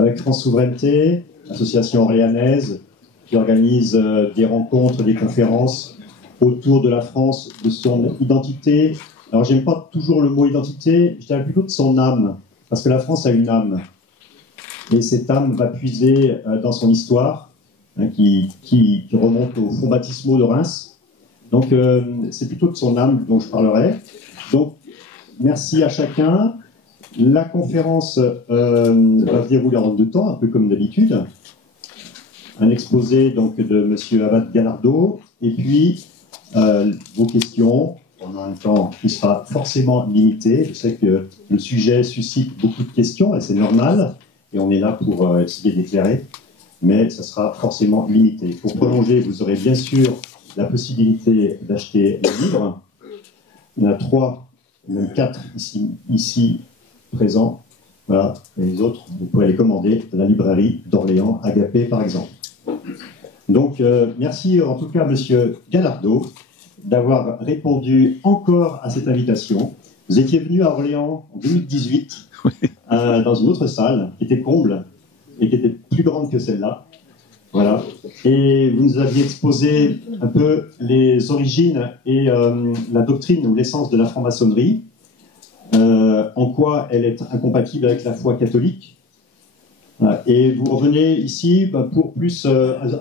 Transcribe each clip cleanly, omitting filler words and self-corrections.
avec France Souveraineté, association orléanaise, qui organise des rencontres, des conférences autour de la France, de son identité. Alors, j'aime pas toujours le mot identité, je dirais plutôt de son âme, parce que la France a une âme. Et cette âme va puiser dans son histoire, hein, qui remonte aux fonds baptismaux de Reims. Donc, c'est plutôt de son âme dont je parlerai. Donc, merci à chacun. La conférence va se dérouler en 2 temps, un peu comme d'habitude. Un exposé donc, de M. Abad Gallardo, et puis vos questions, pendant un temps qui sera forcément limité. Je sais que le sujet suscite beaucoup de questions, et c'est normal, et on est là pour essayer d'éclairer, mais ça sera forcément limité. Pour prolonger, vous aurez bien sûr la possibilité d'acheter les livres. Il y en a 3, même 4 ici présents. Voilà. Et les autres, vous pouvez les commander à la librairie d'Orléans, Agapé par exemple. Donc, merci en tout cas, Monsieur Gallardo, d'avoir répondu encore à cette invitation. Vous étiez venu à Orléans en 2018, oui. Dans une autre salle qui était comble et qui était plus grande que celle-là. Voilà. Et vous nous aviez exposé un peu les origines et la doctrine ou l'essence de la franc-maçonnerie, en quoi elle est incompatible avec la foi catholique. Et vous revenez ici pour plus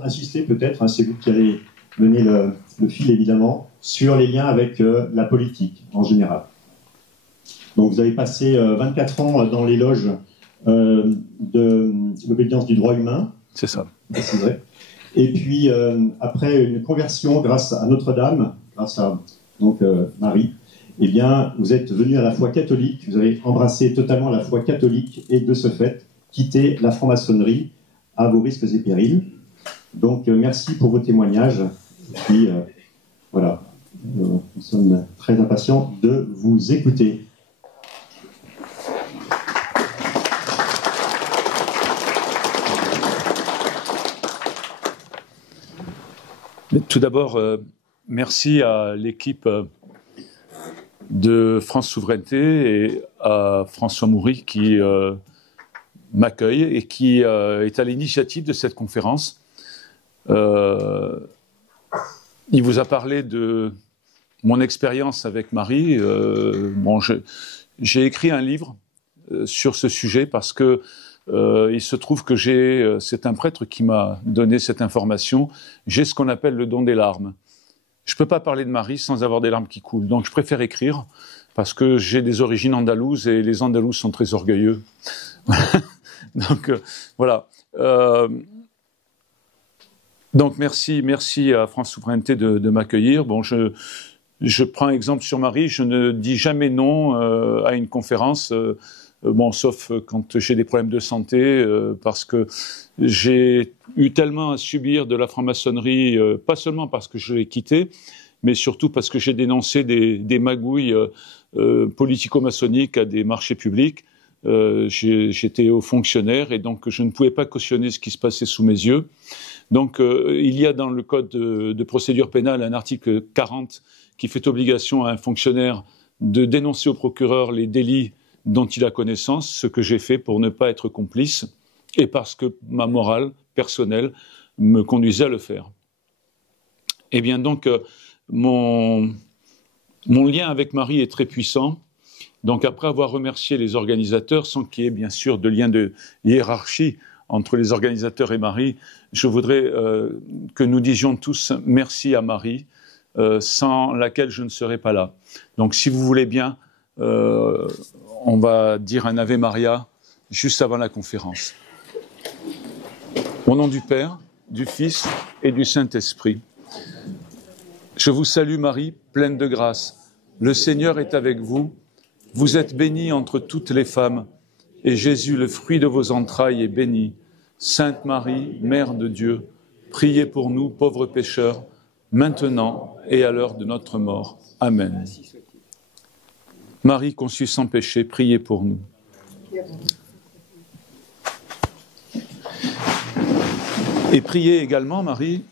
insister peut-être, hein, c'est vous qui allez mener le fil évidemment, sur les liens avec la politique en général. Donc vous avez passé 24 ans dans les loges de l'obédience du droit humain. C'est ça. C'est vrai. Et puis après une conversion grâce à Notre-Dame, grâce à donc, Marie, eh bien vous êtes venu à la foi catholique, vous avez embrassé totalement la foi catholique et de ce fait quitter la franc-maçonnerie à vos risques et périls. Donc, merci pour vos témoignages. Et puis, voilà, nous sommes très impatients de vous écouter. Tout d'abord, merci à l'équipe de France Souveraineté et à François Moury qui m'accueille et qui est à l'initiative de cette conférence. Il vous a parlé de mon expérience avec Marie. J'ai écrit un livre sur ce sujet parce que il se trouve que c'est un prêtre qui m'a donné cette information. J'ai ce qu'on appelle le don des larmes. Je ne peux pas parler de Marie sans avoir des larmes qui coulent. Donc je préfère écrire parce que j'ai des origines andalouses et les Andalous sont très orgueilleux. Donc voilà. Donc merci à France Souveraineté de m'accueillir. Bon, je prends exemple sur Marie. Je ne dis jamais non à une conférence. Sauf quand j'ai des problèmes de santé, parce que j'ai eu tellement à subir de la franc-maçonnerie, pas seulement parce que je l'ai quittée, mais surtout parce que j'ai dénoncé des magouilles politico-maçonniques à des marchés publics. J'étais haut fonctionnaire et donc je ne pouvais pas cautionner ce qui se passait sous mes yeux. Donc il y a dans le code de procédure pénale un article 40 qui fait obligation à un fonctionnaire de dénoncer au procureur les délits dont il a connaissance, ce que j'ai fait pour ne pas être complice et parce que ma morale personnelle me conduisait à le faire. Eh bien donc, mon lien avec Marie est très puissant. Donc après avoir remercié les organisateurs, sans qu'il y ait bien sûr de lien de hiérarchie entre les organisateurs et Marie, je voudrais que nous disions tous merci à Marie, sans laquelle je ne serais pas là. Donc si vous voulez bien, on va dire un Ave Maria juste avant la conférence. Au nom du Père, du Fils et du Saint-Esprit. Je vous salue Marie, pleine de grâce. Le Seigneur est avec vous. Vous êtes bénie entre toutes les femmes, et Jésus, le fruit de vos entrailles, est béni. Sainte Marie, Mère de Dieu, priez pour nous, pauvres pécheurs, maintenant et à l'heure de notre mort. Amen. Marie conçue sans péché, priez pour nous. Et priez également, Marie,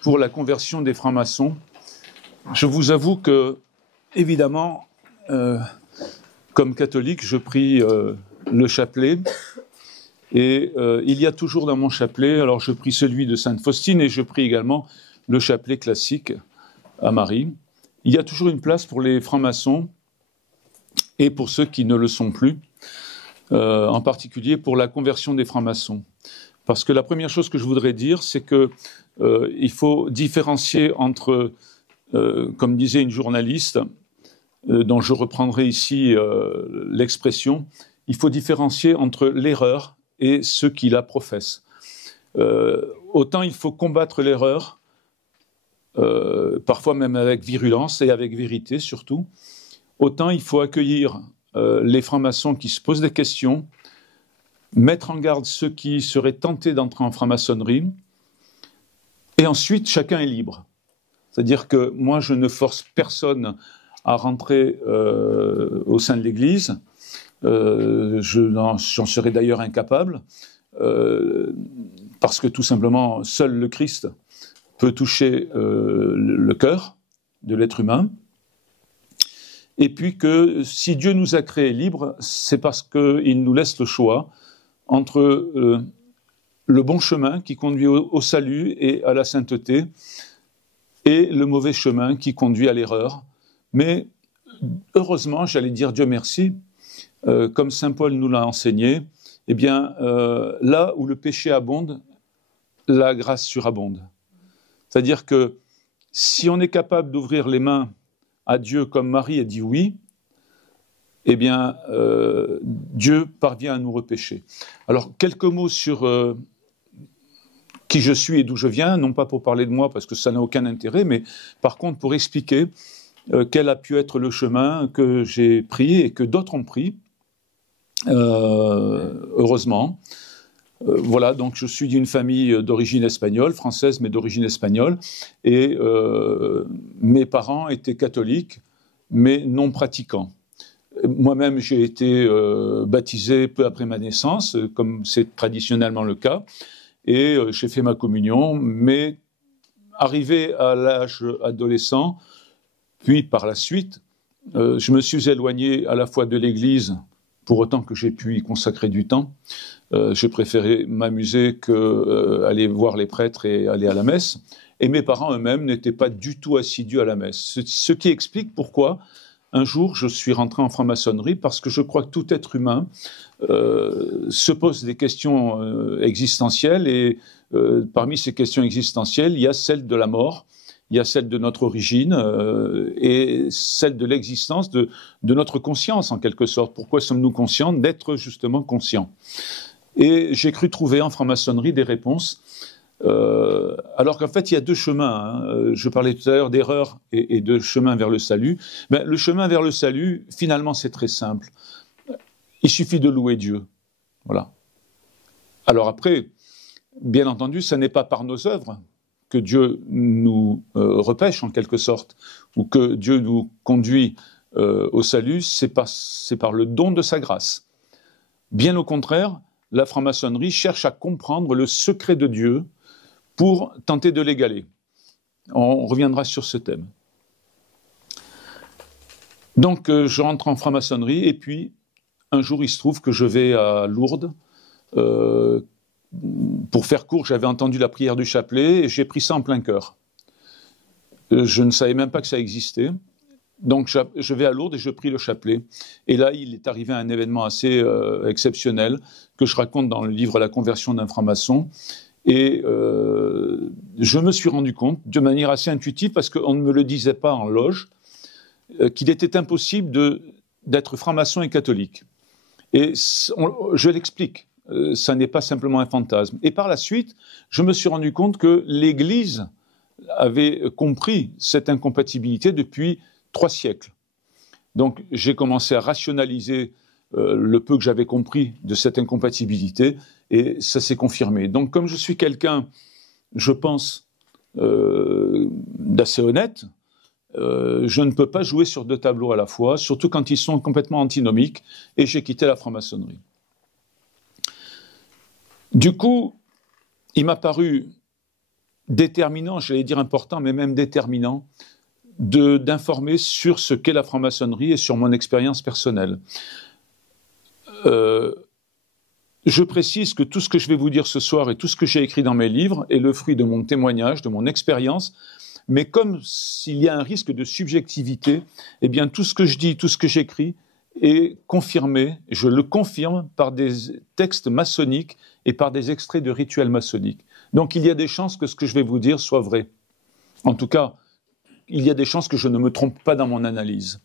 pour la conversion des francs-maçons. Je vous avoue que, évidemment, comme catholique, je prie le chapelet Et il y a toujours dans mon chapelet, alors je prie celui de Sainte Faustine et je prie également le chapelet classique à Marie. Il y a toujours une place pour les francs-maçons et pour ceux qui ne le sont plus, en particulier pour la conversion des francs-maçons. Parce que la première chose que je voudrais dire, c'est que il faut différencier entre, comme disait une journaliste, dont je reprendrai ici l'expression, il faut différencier entre l'erreur et ceux qui la professent. Autant il faut combattre l'erreur, parfois même avec virulence et avec vérité surtout, autant il faut accueillir les francs-maçons qui se posent des questions, mettre en garde ceux qui seraient tentés d'entrer en franc-maçonnerie, et ensuite chacun est libre. C'est-à-dire que moi je ne force personne à rentrer au sein de l'Église, j'en serais d'ailleurs incapable, parce que tout simplement seul le Christ peut toucher le cœur de l'être humain, et puis que si Dieu nous a créés libres, c'est parce qu'il nous laisse le choix entre le bon chemin qui conduit au salut et à la sainteté, et le mauvais chemin qui conduit à l'erreur. Mais heureusement, j'allais dire Dieu merci, comme saint Paul nous l'a enseigné, eh bien, là où le péché abonde, la grâce surabonde. C'est-à-dire que si on est capable d'ouvrir les mains à Dieu comme Marie a dit oui, eh bien, Dieu parvient à nous repêcher. Alors, quelques mots sur qui je suis et d'où je viens, non pas pour parler de moi parce que ça n'a aucun intérêt, mais par contre pour expliquer quel a pu être le chemin que j'ai pris et que d'autres ont pris, heureusement. Voilà, donc je suis d'une famille d'origine espagnole, française mais d'origine espagnole, et mes parents étaient catholiques, mais non pratiquants. Moi-même, j'ai été baptisé peu après ma naissance, comme c'est traditionnellement le cas, et j'ai fait ma communion, mais arrivé à l'âge adolescent, puis par la suite, je me suis éloigné à la fois de l'Église, pour autant que j'ai pu y consacrer du temps. J'ai préféré m'amuser qu'aller voir les prêtres et aller à la messe. Et mes parents eux-mêmes n'étaient pas du tout assidus à la messe. Ce qui explique pourquoi, un jour, je suis rentré en franc-maçonnerie, parce que je crois que tout être humain se pose des questions existentielles. Et parmi ces questions existentielles, il y a celle de la mort, il y a celle de notre origine et celle de l'existence de notre conscience, en quelque sorte. Pourquoi sommes-nous conscients? D'être justement conscients. Et j'ai cru trouver en franc-maçonnerie des réponses, alors qu'en fait, il y a deux chemins. Hein. Je parlais tout à l'heure d'erreur et de chemin vers le salut. Ben, le chemin vers le salut, finalement, c'est très simple. Il suffit de louer Dieu. Voilà. Alors après, bien entendu, ce n'est pas par nos œuvres que Dieu nous repêche, en quelque sorte, ou que Dieu nous conduit au salut, c'est par le don de sa grâce. Bien au contraire, la franc-maçonnerie cherche à comprendre le secret de Dieu pour tenter de l'égaler. On reviendra sur ce thème. Donc, je rentre en franc-maçonnerie, et puis, un jour, il se trouve que je vais à Lourdes. Pour faire court, j'avais entendu la prière du chapelet, et j'ai pris ça en plein cœur. Je ne savais même pas que ça existait. Donc, je vais à Lourdes et je prie le chapelet. Et là, il est arrivé un événement assez exceptionnel que je raconte dans le livre « La conversion d'un franc-maçon ». Et je me suis rendu compte, de manière assez intuitive, parce qu'on ne me le disait pas en loge, qu'il était impossible d'être franc-maçon et catholique. Et je l'explique, ça n'est pas simplement un fantasme. Et par la suite, je me suis rendu compte que l'Église avait compris cette incompatibilité depuis 3 siècles. Donc j'ai commencé à rationaliser le peu que j'avais compris de cette incompatibilité, et ça s'est confirmé. Donc comme je suis quelqu'un, je pense, d'assez honnête, je ne peux pas jouer sur 2 tableaux à la fois, surtout quand ils sont complètement antinomiques, et j'ai quitté la franc-maçonnerie. Du coup, il m'a paru déterminant, j'allais dire important, mais même déterminant, d'informer sur ce qu'est la franc-maçonnerie et sur mon expérience personnelle. Je précise que tout ce que je vais vous dire ce soir et tout ce que j'ai écrit dans mes livres est le fruit de mon témoignage, de mon expérience, mais comme s'il y a un risque de subjectivité, eh bien tout ce que je dis, tout ce que j'écris est confirmé, je le confirme par des textes maçonniques et par des extraits de rituels maçonniques. Donc il y a des chances que ce que je vais vous dire soit vrai. En tout cas, il y a des chances que je ne me trompe pas dans mon analyse.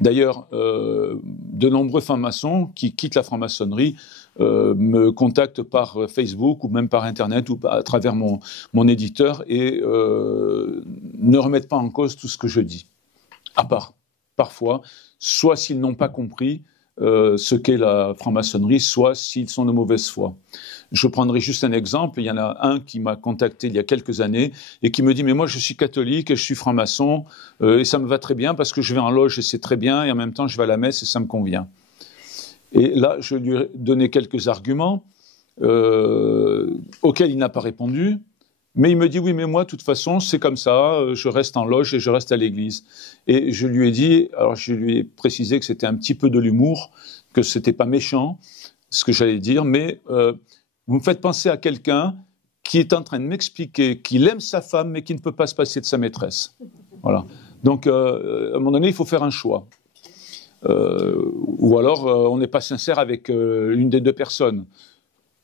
D'ailleurs, de nombreux francs-maçons qui quittent la franc-maçonnerie me contactent par Facebook ou même par Internet ou à travers mon éditeur et ne remettent pas en cause tout ce que je dis. À part, parfois, soit s'ils n'ont pas compris ce qu'est la franc-maçonnerie, soit s'ils sont de mauvaise foi. Je prendrai juste un exemple. Il y en a un qui m'a contacté il y a quelques années et qui me dit « Mais moi, je suis catholique et je suis franc-maçon et ça me va très bien parce que je vais en loge et c'est très bien et en même temps, je vais à la messe et ça me convient. » Et là, je lui ai donné quelques arguments auxquels il n'a pas répondu. Mais il me dit « Oui, mais moi, de toute façon, c'est comme ça, je reste en loge et je reste à l'église. » Et je lui ai dit, alors je lui ai précisé que c'était un petit peu de l'humour, que c'était pas méchant, ce que j'allais dire, mais vous me faites penser à quelqu'un qui est en train de m'expliquer qu'il aime sa femme, mais qui ne peut pas se passer de sa maîtresse. Voilà. Donc, à un moment donné, il faut faire un choix. Ou alors, on n'est pas sincère avec l'une des deux personnes,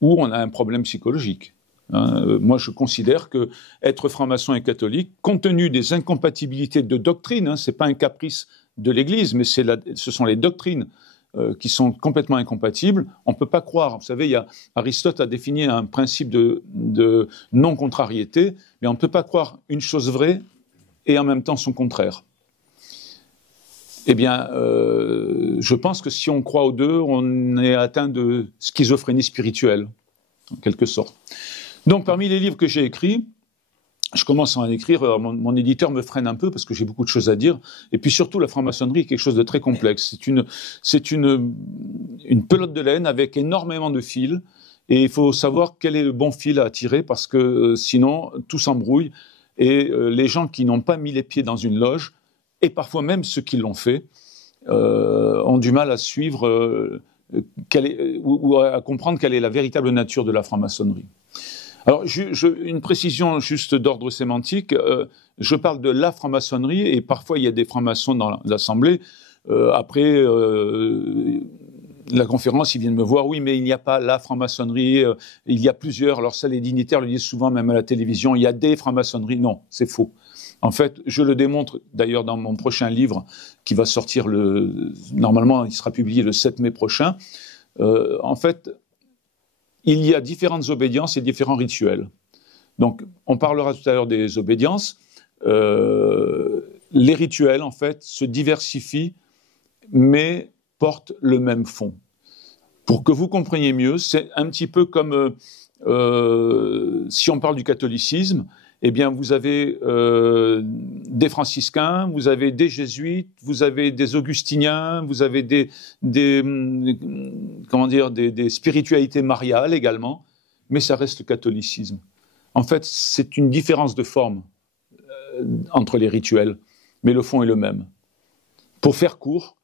ou on a un problème psychologique. Moi, je considère que être franc-maçon et catholique, compte tenu des incompatibilités de doctrine, c'est pas un caprice de l'Église, mais ce sont les doctrines qui sont complètement incompatibles. On ne peut pas croire. Vous savez, Aristote a défini un principe de non-contrariété, mais on ne peut pas croire une chose vraie et en même temps son contraire. Eh bien, je pense que si on croit aux deux, on est atteint de schizophrénie spirituelle, en quelque sorte. Donc, parmi les livres que j'ai écrits, je commence à en écrire, mon éditeur me freine un peu parce que j'ai beaucoup de choses à dire, et puis surtout la franc-maçonnerie est quelque chose de très complexe. C'est une pelote de laine avec énormément de fils, et il faut savoir quel est le bon fil à tirer parce que sinon tout s'embrouille, et les gens qui n'ont pas mis les pieds dans une loge, et parfois même ceux qui l'ont fait, ont du mal à suivre ou à comprendre quelle est la véritable nature de la franc-maçonnerie. Alors, une précision juste d'ordre sémantique, je parle de la franc-maçonnerie et parfois il y a des francs-maçons dans l'Assemblée. Après la conférence, ils viennent me voir, oui, mais il n'y a pas la franc-maçonnerie, il y a plusieurs. Alors ça, les dignitaires le disent souvent, même à la télévision, il y a des francs-maçonneries. Non, c'est faux. En fait, je le démontre d'ailleurs dans mon prochain livre qui va sortir normalement, il sera publié le 7 mai prochain. En fait, il y a différentes obédiences et différents rituels. Donc, on parlera tout à l'heure des obédiences. Les rituels, en fait, se diversifient, mais portent le même fond. Pour que vous compreniez mieux, c'est un petit peu comme si on parle du catholicisme, eh bien, vous avez des franciscains, vous avez des jésuites, vous avez des augustiniens, vous avez des spiritualités mariales également, mais ça reste le catholicisme. En fait, c'est une différence de forme entre les rituels, mais le fond est le même. Pour faire court,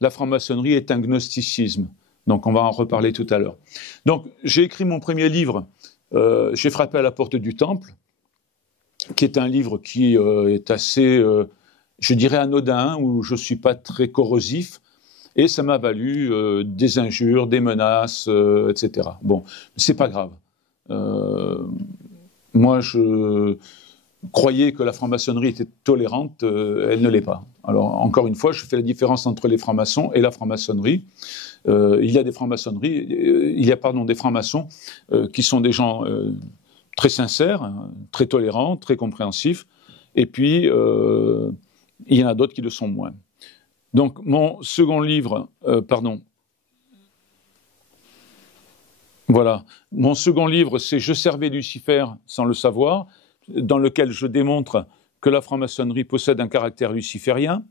la franc-maçonnerie est un gnosticisme. Donc, on va en reparler tout à l'heure. Donc, j'ai écrit mon premier livre, J'ai frappé à la porte du temple, qui est un livre qui est assez, je dirais, anodin, où je ne suis pas très corrosif, et ça m'a valu des injures, des menaces, etc. Bon, c'est pas grave. Moi, je croyais que la franc-maçonnerie était tolérante, elle ne l'est pas. Alors, encore une fois, je fais la différence entre les francs-maçons et la franc-maçonnerie. Il y a des francs-maçonneries, des francs-maçons qui sont des gens très sincères, très tolérants, très compréhensifs, et puis il y en a d'autres qui le sont moins. Donc mon second livre, mon second livre, c'est « Je servais Lucifer sans le savoir », dans lequel je démontre que la franc-maçonnerie possède un caractère luciférien.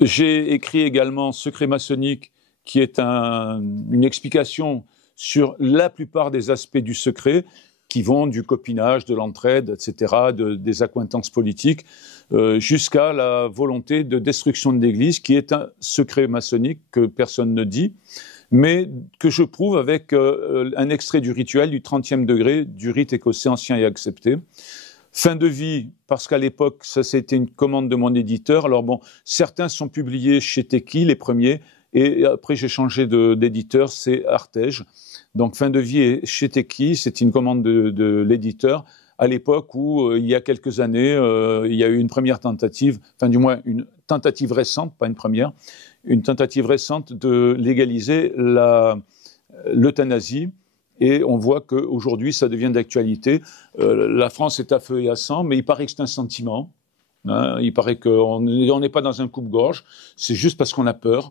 J'ai écrit également « Secret maçonnique », qui est une explication sur la plupart des aspects du secret, qui vont du copinage, de l'entraide, etc., des accointances politiques, jusqu'à la volonté de destruction de l'Église, qui est un secret maçonnique que personne ne dit. mais que je prouve avec un extrait du rituel du 30e degré du rite écossais ancien et accepté. Fin de vie, parce qu'à l'époque, ça c'était une commande de mon éditeur. Alors bon, certains sont publiés chez Teki, les premiers, et après j'ai changé d'éditeur, c'est Artege. Donc fin de vie est chez Teki, c'est une commande de l'éditeur, à l'époque où, il y a quelques années, il y a eu une première tentative, enfin du moins une tentative récente, pas une première, une tentative récente de légaliser l'euthanasie. Et on voit qu'aujourd'hui, ça devient d'actualité. La France est à feu et à sang, mais il paraît que c'est un sentiment. Hein, il paraît qu'on n'est pas dans un coupe-gorge, c'est juste parce qu'on a peur.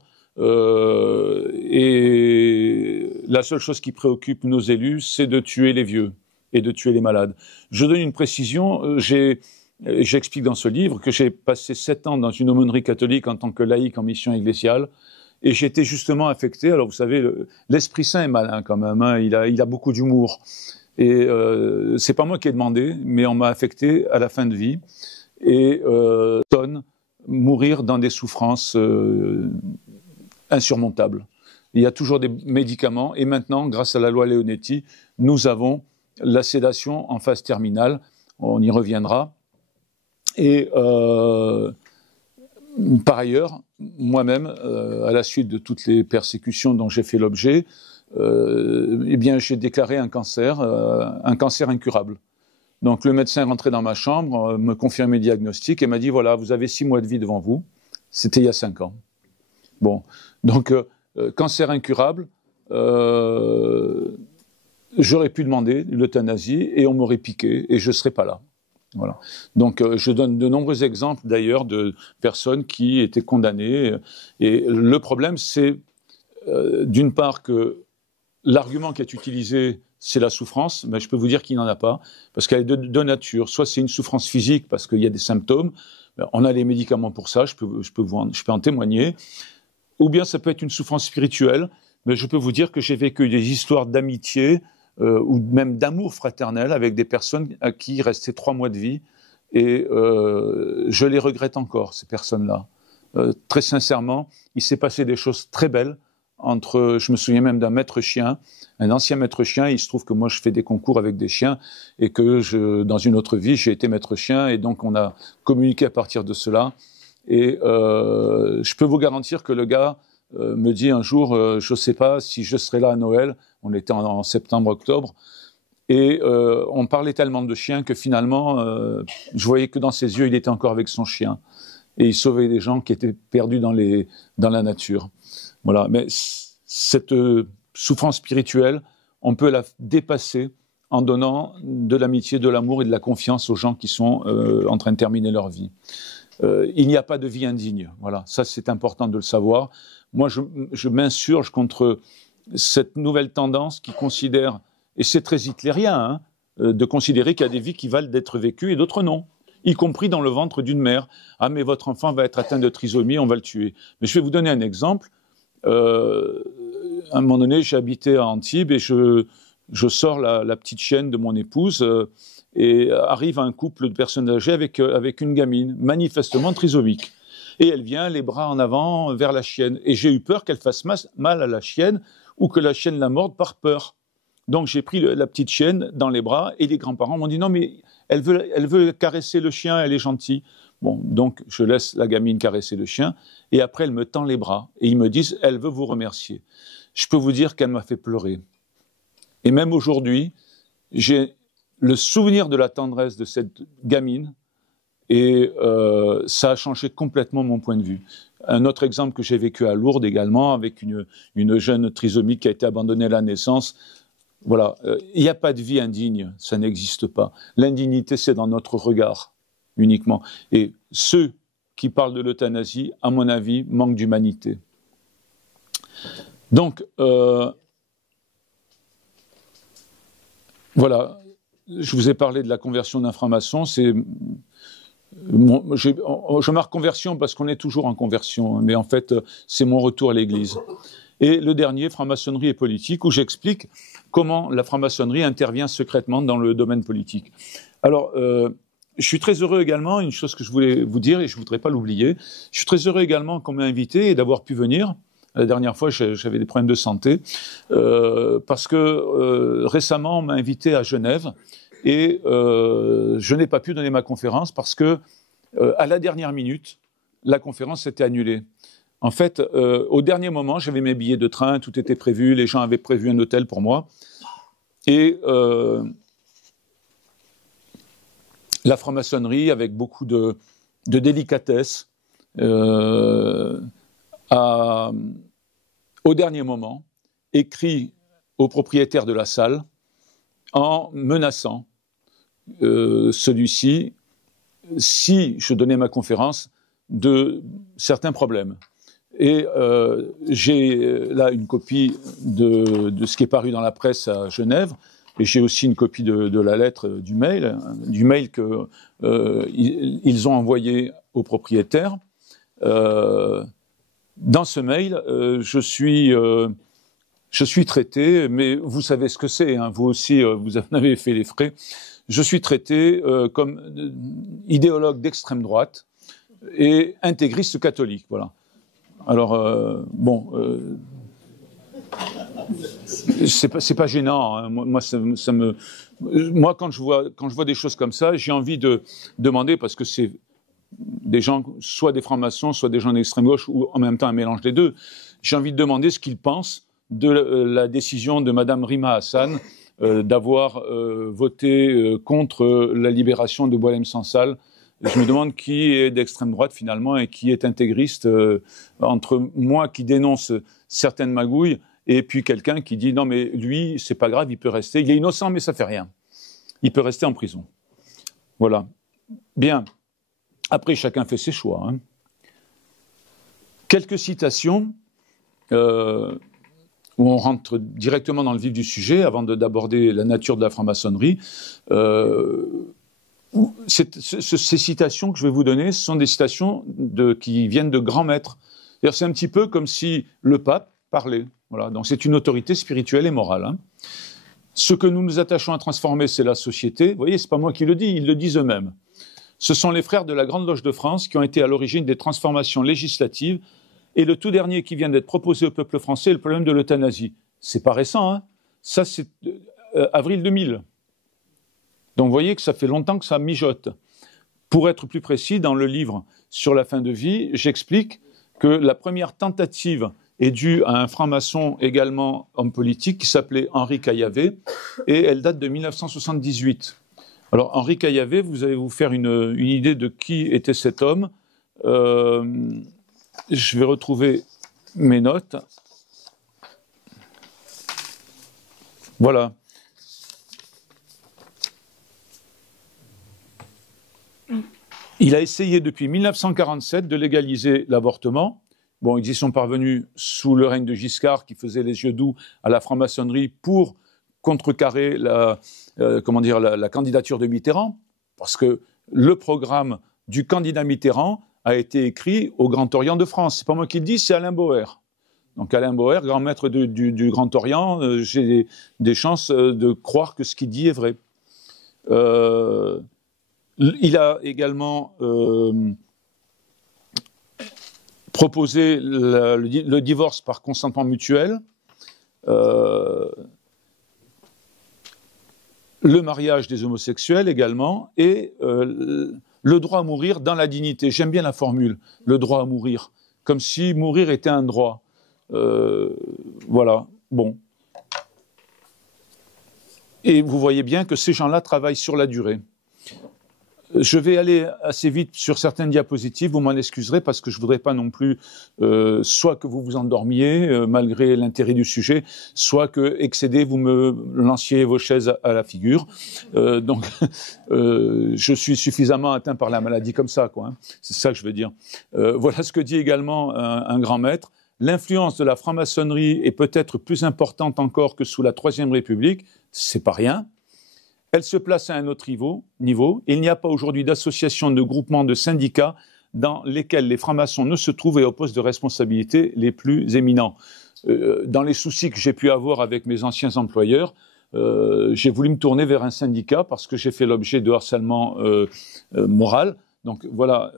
Et la seule chose qui préoccupe nos élus, c'est de tuer les vieux et de tuer les malades. Je donne une précision, j'explique dans ce livre que j'ai passé 7 ans dans une aumônerie catholique en tant que laïc en mission ecclésiale, et j'étais justement affecté. Alors vous savez, l'Esprit Saint est malin quand même, hein, il a beaucoup d'humour. Et c'est pas moi qui ai demandé, mais on m'a affecté à la fin de vie, et mourir dans des souffrances insurmontables. Il y a toujours des médicaments, et maintenant, grâce à la loi Leonetti, nous avons la sédation en phase terminale, on y reviendra. Et par ailleurs, moi-même, à la suite de toutes les persécutions dont j'ai fait l'objet, eh bien, j'ai déclaré un cancer incurable. Donc le médecin est rentré dans ma chambre, me confirmait le diagnostic et m'a dit, voilà, vous avez 6 mois de vie devant vous. C'était il y a 5 ans. Bon, donc cancer incurable, j'aurais pu demander l'euthanasie et on m'aurait piqué et je ne serais pas là. Voilà. Donc je donne de nombreux exemples d'ailleurs de personnes qui étaient condamnées. Et le problème, c'est d'une part que l'argument qui est utilisé, c'est la souffrance, mais je peux vous dire qu'il n'en a pas, parce qu'elle est de nature. Soit c'est une souffrance physique parce qu'il y a des symptômes, on a les médicaments pour ça, je peux en témoigner. Ou bien ça peut être une souffrance spirituelle, mais je peux vous dire que j'ai vécu des histoires d'amitié ou même d'amour fraternel avec des personnes à qui il restait 3 mois de vie, et je les regrette encore, ces personnes-là. Très sincèrement, il s'est passé des choses très belles entre, je me souviens même d'un maître chien, un ancien maître chien. Il se trouve que moi je fais des concours avec des chiens et que dans une autre vie j'ai été maître chien, et donc on a communiqué à partir de cela. Et je peux vous garantir que le gars me dit un jour, je ne sais pas si je serai là à Noël. On était en septembre-octobre, et on parlait tellement de chiens que finalement, je voyais que dans ses yeux, il était encore avec son chien, et il sauvait des gens qui étaient perdus dans la nature. Voilà. Mais cette souffrance spirituelle, on peut la dépasser en donnant de l'amitié, de l'amour et de la confiance aux gens qui sont en train de terminer leur vie. Il n'y a pas de vie indigne. Voilà, ça c'est important de le savoir. Moi, je m'insurge contre cette nouvelle tendance qui considère, et c'est très hitlérien, hein, de considérer qu'il y a des vies qui valent d'être vécues et d'autres non, y compris dans le ventre d'une mère. Ah, mais votre enfant va être atteint de trisomie, on va le tuer. Mais je vais vous donner un exemple. À un moment donné, j'ai habité à Antibes et je sors la petite chienne de mon épouse, et arrive un couple de personnes âgées avec une gamine, manifestement trisomique. Et elle vient, les bras en avant, vers la chienne. Et j'ai eu peur qu'elle fasse mal à la chienne, ou que la chienne la morde par peur. Donc j'ai pris la petite chienne dans les bras, et les grands-parents m'ont dit, non mais elle veut caresser le chien, elle est gentille. Bon, donc je laisse la gamine caresser le chien, et après elle me tend les bras, et ils me disent, elle veut vous remercier. Je peux vous dire qu'elle m'a fait pleurer. Et même aujourd'hui, j'ai le souvenir de la tendresse de cette gamine, et ça a changé complètement mon point de vue. Un autre exemple que j'ai vécu à Lourdes également, avec une jeune trisomique qui a été abandonnée à la naissance. Voilà, il n'y a pas de vie indigne, ça n'existe pas. L'indignité, c'est dans notre regard uniquement. Et ceux qui parlent de l'euthanasie, à mon avis, manquent d'humanité. Donc, voilà, je vous ai parlé de la conversion d'un franc-maçon. Je marque conversion parce qu'on est toujours en conversion, mais en fait, c'est mon retour à l'Église. Et le dernier, franc-maçonnerie et politique, où j'explique comment la franc-maçonnerie intervient secrètement dans le domaine politique. Alors, je suis très heureux également, une chose que je voulais vous dire et je ne voudrais pas l'oublier, je suis très heureux également qu'on m'ait invité et d'avoir pu venir La dernière fois, j'avais des problèmes de santé, parce que récemment, on m'a invité à Genève, et je n'ai pas pu donner ma conférence parce que, à la dernière minute, la conférence s'était annulée. En fait, au dernier moment, j'avais mes billets de train, tout était prévu, les gens avaient prévu un hôtel pour moi, et la franc-maçonnerie, avec beaucoup de délicatesse, au dernier moment, écrit au propriétaire de la salle en menaçant celui-ci, si je donnais ma conférence, de certains problèmes. Et j'ai là une copie de ce qui est paru dans la presse à Genève, et j'ai aussi une copie de la lettre, du mail qu'ils ont envoyé au propriétaire. Dans ce mail, je suis traité, mais vous savez ce que c'est, hein, vous aussi, vous en avez fait les frais. Je suis traité comme idéologue d'extrême droite et intégriste catholique, voilà. Alors, c'est pas gênant, hein. Moi, quand je vois des choses comme ça, j'ai envie de demander, parce que c'est des gens, soit des francs-maçons, soit des gens d'extrême gauche, ou en même temps un mélange des deux, j'ai envie de demander ce qu'ils pensent de la décision de Madame Rima Hassan d'avoir voté contre la libération de Boualem Sansal. Je me demande qui est d'extrême droite finalement et qui est intégriste, entre moi qui dénonce certaines magouilles et puis quelqu'un qui dit non mais lui c'est pas grave, il peut rester, il est innocent mais ça fait rien, il peut rester en prison. Voilà. Bien. Après chacun fait ses choix, hein. Quelques citations où on rentre directement dans le vif du sujet avant d'aborder la nature de la franc-maçonnerie. Ces citations que je vais vous donner sont des citations qui viennent de grands maîtres. C'est un petit peu comme si le pape parlait. Voilà. Donc c'est une autorité spirituelle et morale, hein. Ce que nous nous attachons à transformer, c'est la société. Vous voyez, c'est pas moi qui le dis, ils le disent eux-mêmes. Ce sont les frères de la Grande Loge de France qui ont été à l'origine des transformations législatives, et le tout dernier qui vient d'être proposé au peuple français est le problème de l'euthanasie. C'est pas récent, hein. Ça c'est avril 2000. Donc vous voyez que ça fait longtemps que ça mijote. Pour être plus précis, dans le livre sur la fin de vie, j'explique que la première tentative est due à un franc-maçon également homme politique qui s'appelait Henri Caillavet, et elle date de 1978. Alors Henri Caillavet, vous allez vous faire une idée de qui était cet homme. Je vais retrouver mes notes. Voilà. Il a essayé depuis 1947 de légaliser l'avortement. Bon, ils y sont parvenus sous le règne de Giscard, qui faisait les yeux doux à la franc-maçonnerie pour contrecarrer la candidature de Mitterrand, parce que le programme du candidat Mitterrand a été écrit au Grand Orient de France. C'est pas moi qui le dis, c'est Alain Bauer. Donc Alain Bauer, grand maître du Grand Orient, j'ai des chances de croire que ce qu'il dit est vrai. Il a également proposé le divorce par consentement mutuel, le mariage des homosexuels également, et le droit à mourir dans la dignité. J'aime bien la formule, le droit à mourir, comme si mourir était un droit. Voilà, bon. Et vous voyez bien que ces gens-là travaillent sur la durée. Je vais aller assez vite sur certaines diapositives, vous m'en excuserez parce que je ne voudrais pas non plus soit que vous vous endormiez malgré l'intérêt du sujet, soit que, excédé, vous me lanciez vos chaises à la figure. Donc, je suis suffisamment atteint par la maladie comme ça, quoi, hein. C'est ça que je veux dire. Voilà ce que dit également un grand maître. L'influence de la franc-maçonnerie est peut-être plus importante encore que sous la Troisième République, c'est pas rien. Elle se place à un autre niveau. Il n'y a pas aujourd'hui d'association, de groupement, de syndicats dans lesquels les francs-maçons ne se trouvent et aux postes de responsabilité les plus éminents. Dans les soucis que j'ai pu avoir avec mes anciens employeurs, j'ai voulu me tourner vers un syndicat parce que j'ai fait l'objet de harcèlement moral. Donc voilà,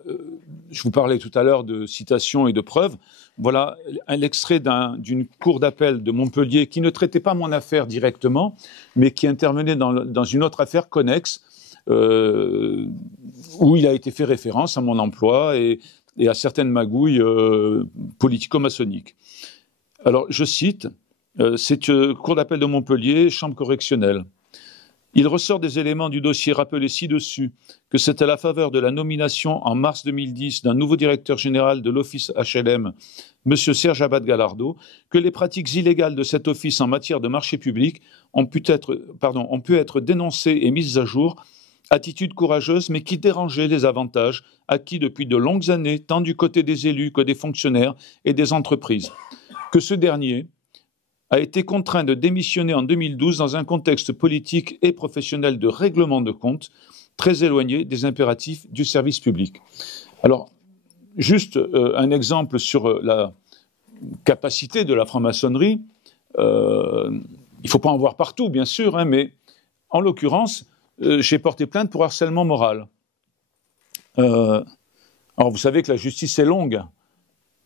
je vous parlais tout à l'heure de citations et de preuves. Voilà l'extrait d'une cour d'appel de Montpellier qui ne traitait pas mon affaire directement, mais qui intervenait dans une autre affaire connexe, où il a été fait référence à mon emploi et à certaines magouilles politico-maçonniques. Alors, je cite, c'est cour d'appel de Montpellier, chambre correctionnelle. Il ressort des éléments du dossier rappelés ci-dessus que c'est à la faveur de la nomination en mars 2010 d'un nouveau directeur général de l'office HLM, M. Serge Abad-Galardo, que les pratiques illégales de cet office en matière de marché public ont pu être dénoncées et mises à jour, attitude courageuse mais qui dérangeait les avantages acquis depuis de longues années tant du côté des élus que des fonctionnaires et des entreprises. Que ce dernier a été contraint de démissionner en 2012 dans un contexte politique et professionnel de règlement de comptes très éloigné des impératifs du service public. Alors, juste un exemple sur la capacité de la franc-maçonnerie. Il ne faut pas en voir partout, bien sûr, hein, mais en l'occurrence, j'ai porté plainte pour harcèlement moral. Alors, vous savez que la justice est longue.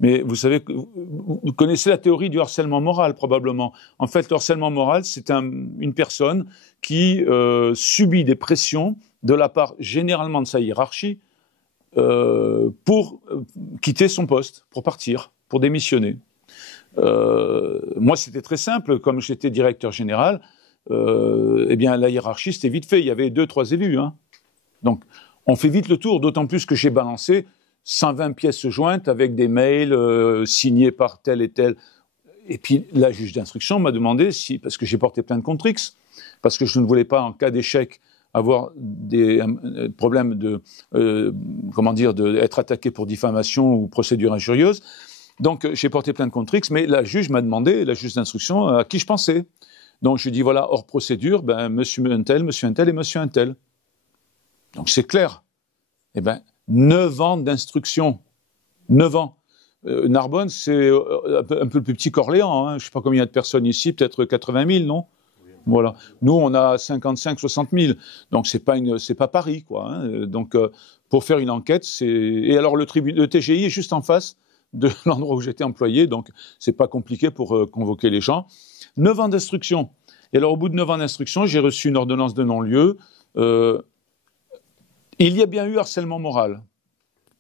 Mais vous savez, vous connaissez la théorie du harcèlement moral, probablement. En fait, le harcèlement moral, c'est une personne qui subit des pressions de la part généralement de sa hiérarchie pour quitter son poste, pour partir, pour démissionner. Moi, c'était très simple. Comme j'étais directeur général, eh bien, la hiérarchie, c'était vite fait. Il y avait 2-3 élus. Hein. Donc, on fait vite le tour, d'autant plus que j'ai balancé 120 pièces jointes avec des mails signés par tel et tel. Et puis la juge d'instruction m'a demandé si, parce que j'ai porté plainte contre X, parce que je ne voulais pas, en cas d'échec, avoir des problèmes d'être attaqué pour diffamation ou procédure injurieuse. Donc j'ai porté plainte contre X, mais la juge m'a demandé, la juge d'instruction, à qui je pensais. Donc je lui ai dit, voilà, hors procédure, monsieur un tel et monsieur un tel. Donc c'est clair. Eh bien, 9 ans d'instruction. 9 ans. Narbonne, c'est un peu plus petit qu'Orléans. Hein. Je ne sais pas combien il y a de personnes ici, peut-être 80 000, non? Voilà. Nous, on a 55-60 000. Donc, c'est pas Paris, quoi. Hein. Donc, pour faire une enquête, c'est... Et alors, le TGI est juste en face de l'endroit où j'étais employé. Donc, c'est pas compliqué pour convoquer les gens. 9 ans d'instruction. Et alors, au bout de 9 ans d'instruction, j'ai reçu une ordonnance de non-lieu. Il y a bien eu harcèlement moral.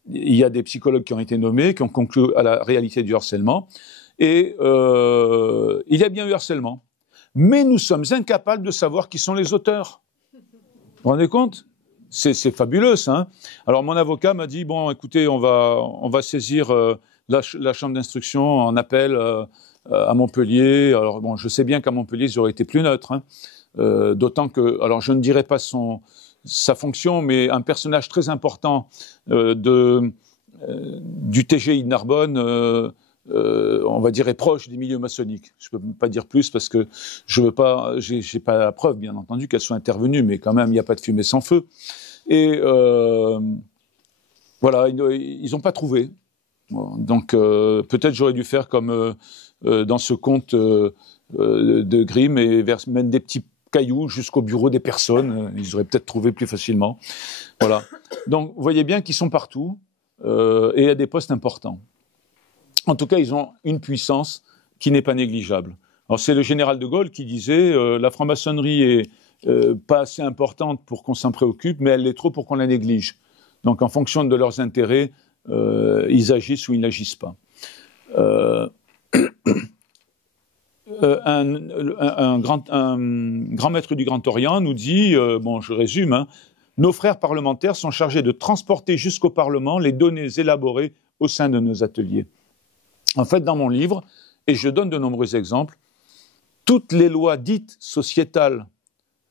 Il y a des psychologues qui ont été nommés, qui ont conclu à la réalité du harcèlement. Et il y a bien eu harcèlement. Mais nous sommes incapables de savoir qui sont les auteurs. Vous vous rendez compte ? C'est fabuleux, ça. Hein. Alors, mon avocat m'a dit, bon, écoutez, on va saisir la chambre d'instruction en appel à Montpellier. Alors, bon, je sais bien qu'à Montpellier, ils auraient été plus neutres. Hein. D'autant que, alors, je ne dirais pas sa fonction, mais un personnage très important du TGI de Narbonne, on va dire, est proche des milieux maçonniques. Je ne peux pas dire plus parce que j'ai pas la preuve, bien entendu, qu'elles soient intervenues, mais quand même, il n'y a pas de fumée sans feu. Et voilà, ils n'ont pas trouvé. Donc, peut-être j'aurais dû faire comme dans ce conte de Grimm et mettre des petits cailloux jusqu'au bureau des personnes, ils auraient peut-être trouvé plus facilement. Voilà. Donc, vous voyez bien qu'ils sont partout et à des postes importants. En tout cas, ils ont une puissance qui n'est pas négligeable. Alors, c'est le général de Gaulle qui disait la franc-maçonnerie est pas assez importante pour qu'on s'en préoccupe, mais elle l'est trop pour qu'on la néglige. Donc, en fonction de leurs intérêts, ils agissent ou ils n'agissent pas. Un grand maître du Grand Orient nous dit, bon, je résume, hein, nos frères parlementaires sont chargés de transporter jusqu'au Parlement les données élaborées au sein de nos ateliers. En fait, dans mon livre, et je donne de nombreux exemples, toutes les lois dites sociétales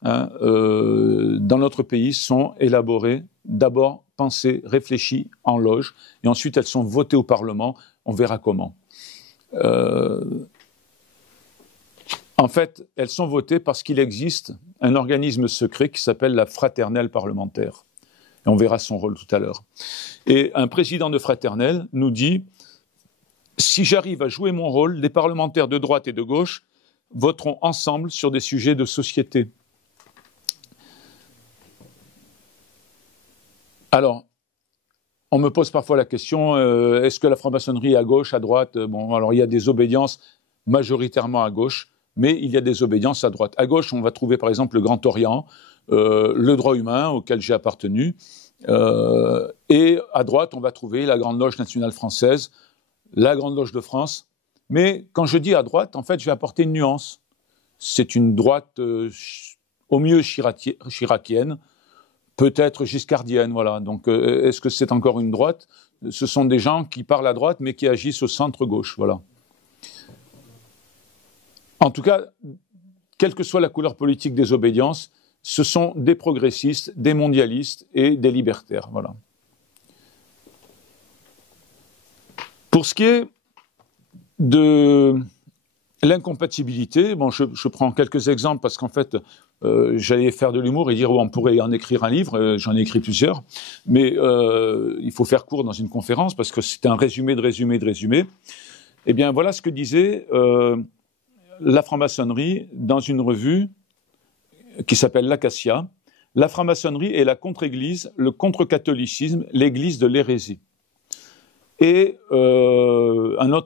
dans notre pays sont élaborées, d'abord pensées, réfléchies en loge, et ensuite elles sont votées au Parlement, on verra comment. En fait, elles sont votées parce qu'il existe un organisme secret qui s'appelle la Fraternelle parlementaire. Et on verra son rôle tout à l'heure. Et un président de Fraternelle nous dit « Si j'arrive à jouer mon rôle, les parlementaires de droite et de gauche voteront ensemble sur des sujets de société. » Alors, On me pose parfois la question, est-ce que la franc-maçonnerie est à gauche, à droite? Bon, alors il y a des obédiences majoritairement à gauche, mais il y a des obédiences à droite. À gauche, on va trouver par exemple le Grand Orient, le droit humain auquel j'ai appartenu, et à droite, on va trouver la Grande Loge nationale française, la Grande Loge de France. Mais quand je dis à droite, en fait, je vais apporter une nuance. C'est une droite au mieux chiracienne, peut-être giscardienne, voilà. Donc, est-ce que c'est encore une droite? Ce sont des gens qui parlent à droite, mais qui agissent au centre-gauche, voilà. En tout cas, quelle que soit la couleur politique des obédiences, ce sont des progressistes, des mondialistes et des libertaires, voilà. Pour ce qui est de l'incompatibilité, bon, je prends quelques exemples parce qu'en fait, j'allais faire de l'humour et dire oh, on pourrait en écrire un livre, j'en ai écrit plusieurs, mais il faut faire court dans une conférence parce que c'est un résumé de résumé de résumé. Eh bien, voilà ce que disait la franc-maçonnerie dans une revue qui s'appelle l'Acacia. La franc-maçonnerie est la contre-église, le contre-catholicisme, l'église de l'hérésie. Et un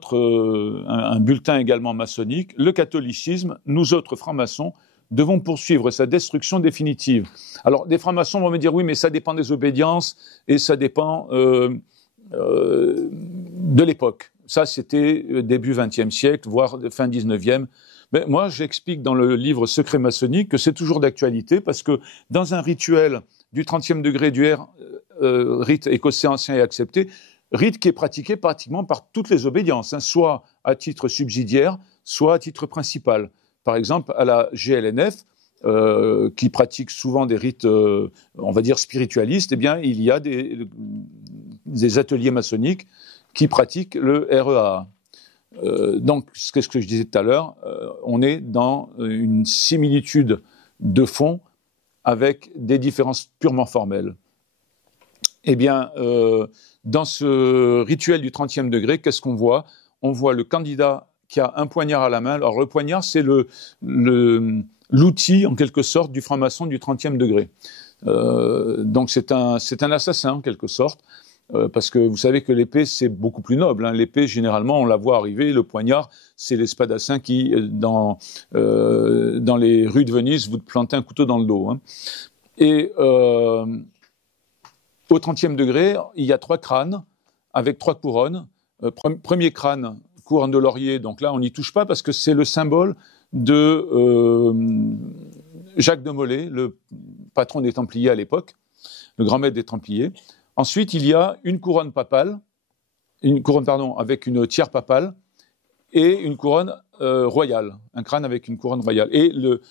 bulletin également maçonnique, le catholicisme, nous autres francs-maçons, devons poursuivre sa destruction définitive. Alors, des francs-maçons vont me dire, oui, mais ça dépend des obédiences et ça dépend de l'époque. Ça, c'était début XXe siècle, voire fin XIXe. Mais moi, j'explique dans le livre Secret maçonnique que c'est toujours d'actualité parce que dans un rituel du 30e degré du rite écossais ancien et accepté, rite qui est pratiqué pratiquement par toutes les obédiences, hein, soit à titre subsidiaire, soit à titre principal. Par exemple, à la GLNF, qui pratique souvent des rites, on va dire, spiritualistes, eh bien, il y a des ateliers maçonniques qui pratiquent le REA. Donc, c'est ce que je disais tout à l'heure, on est dans une similitude de fond avec des différences purement formelles. Eh bien, dans ce rituel du 30e degré, qu'est-ce qu'on voit? On voit le candidat qui a un poignard à la main. Alors, le poignard, c'est l'outil, en quelque sorte, du franc-maçon du 30e degré. Donc, c'est un assassin, en quelque sorte. Parce que vous savez que l'épée, c'est beaucoup plus noble. Hein. L'épée, généralement, on la voit arriver. Le poignard, c'est l'espadassin qui, dans les rues de Venise, vous plantez un couteau dans le dos. Hein. Et au 30e degré, il y a 3 crânes avec 3 couronnes. Premier crâne, couronne de laurier. Donc là, on n'y touche pas parce que c'est le symbole de Jacques de Molay, le patron des Templiers à l'époque, le grand maître des Templiers. Ensuite, il y a une couronne papale, avec une tiare papale et une couronne royale, un crâne avec une couronne royale. Et le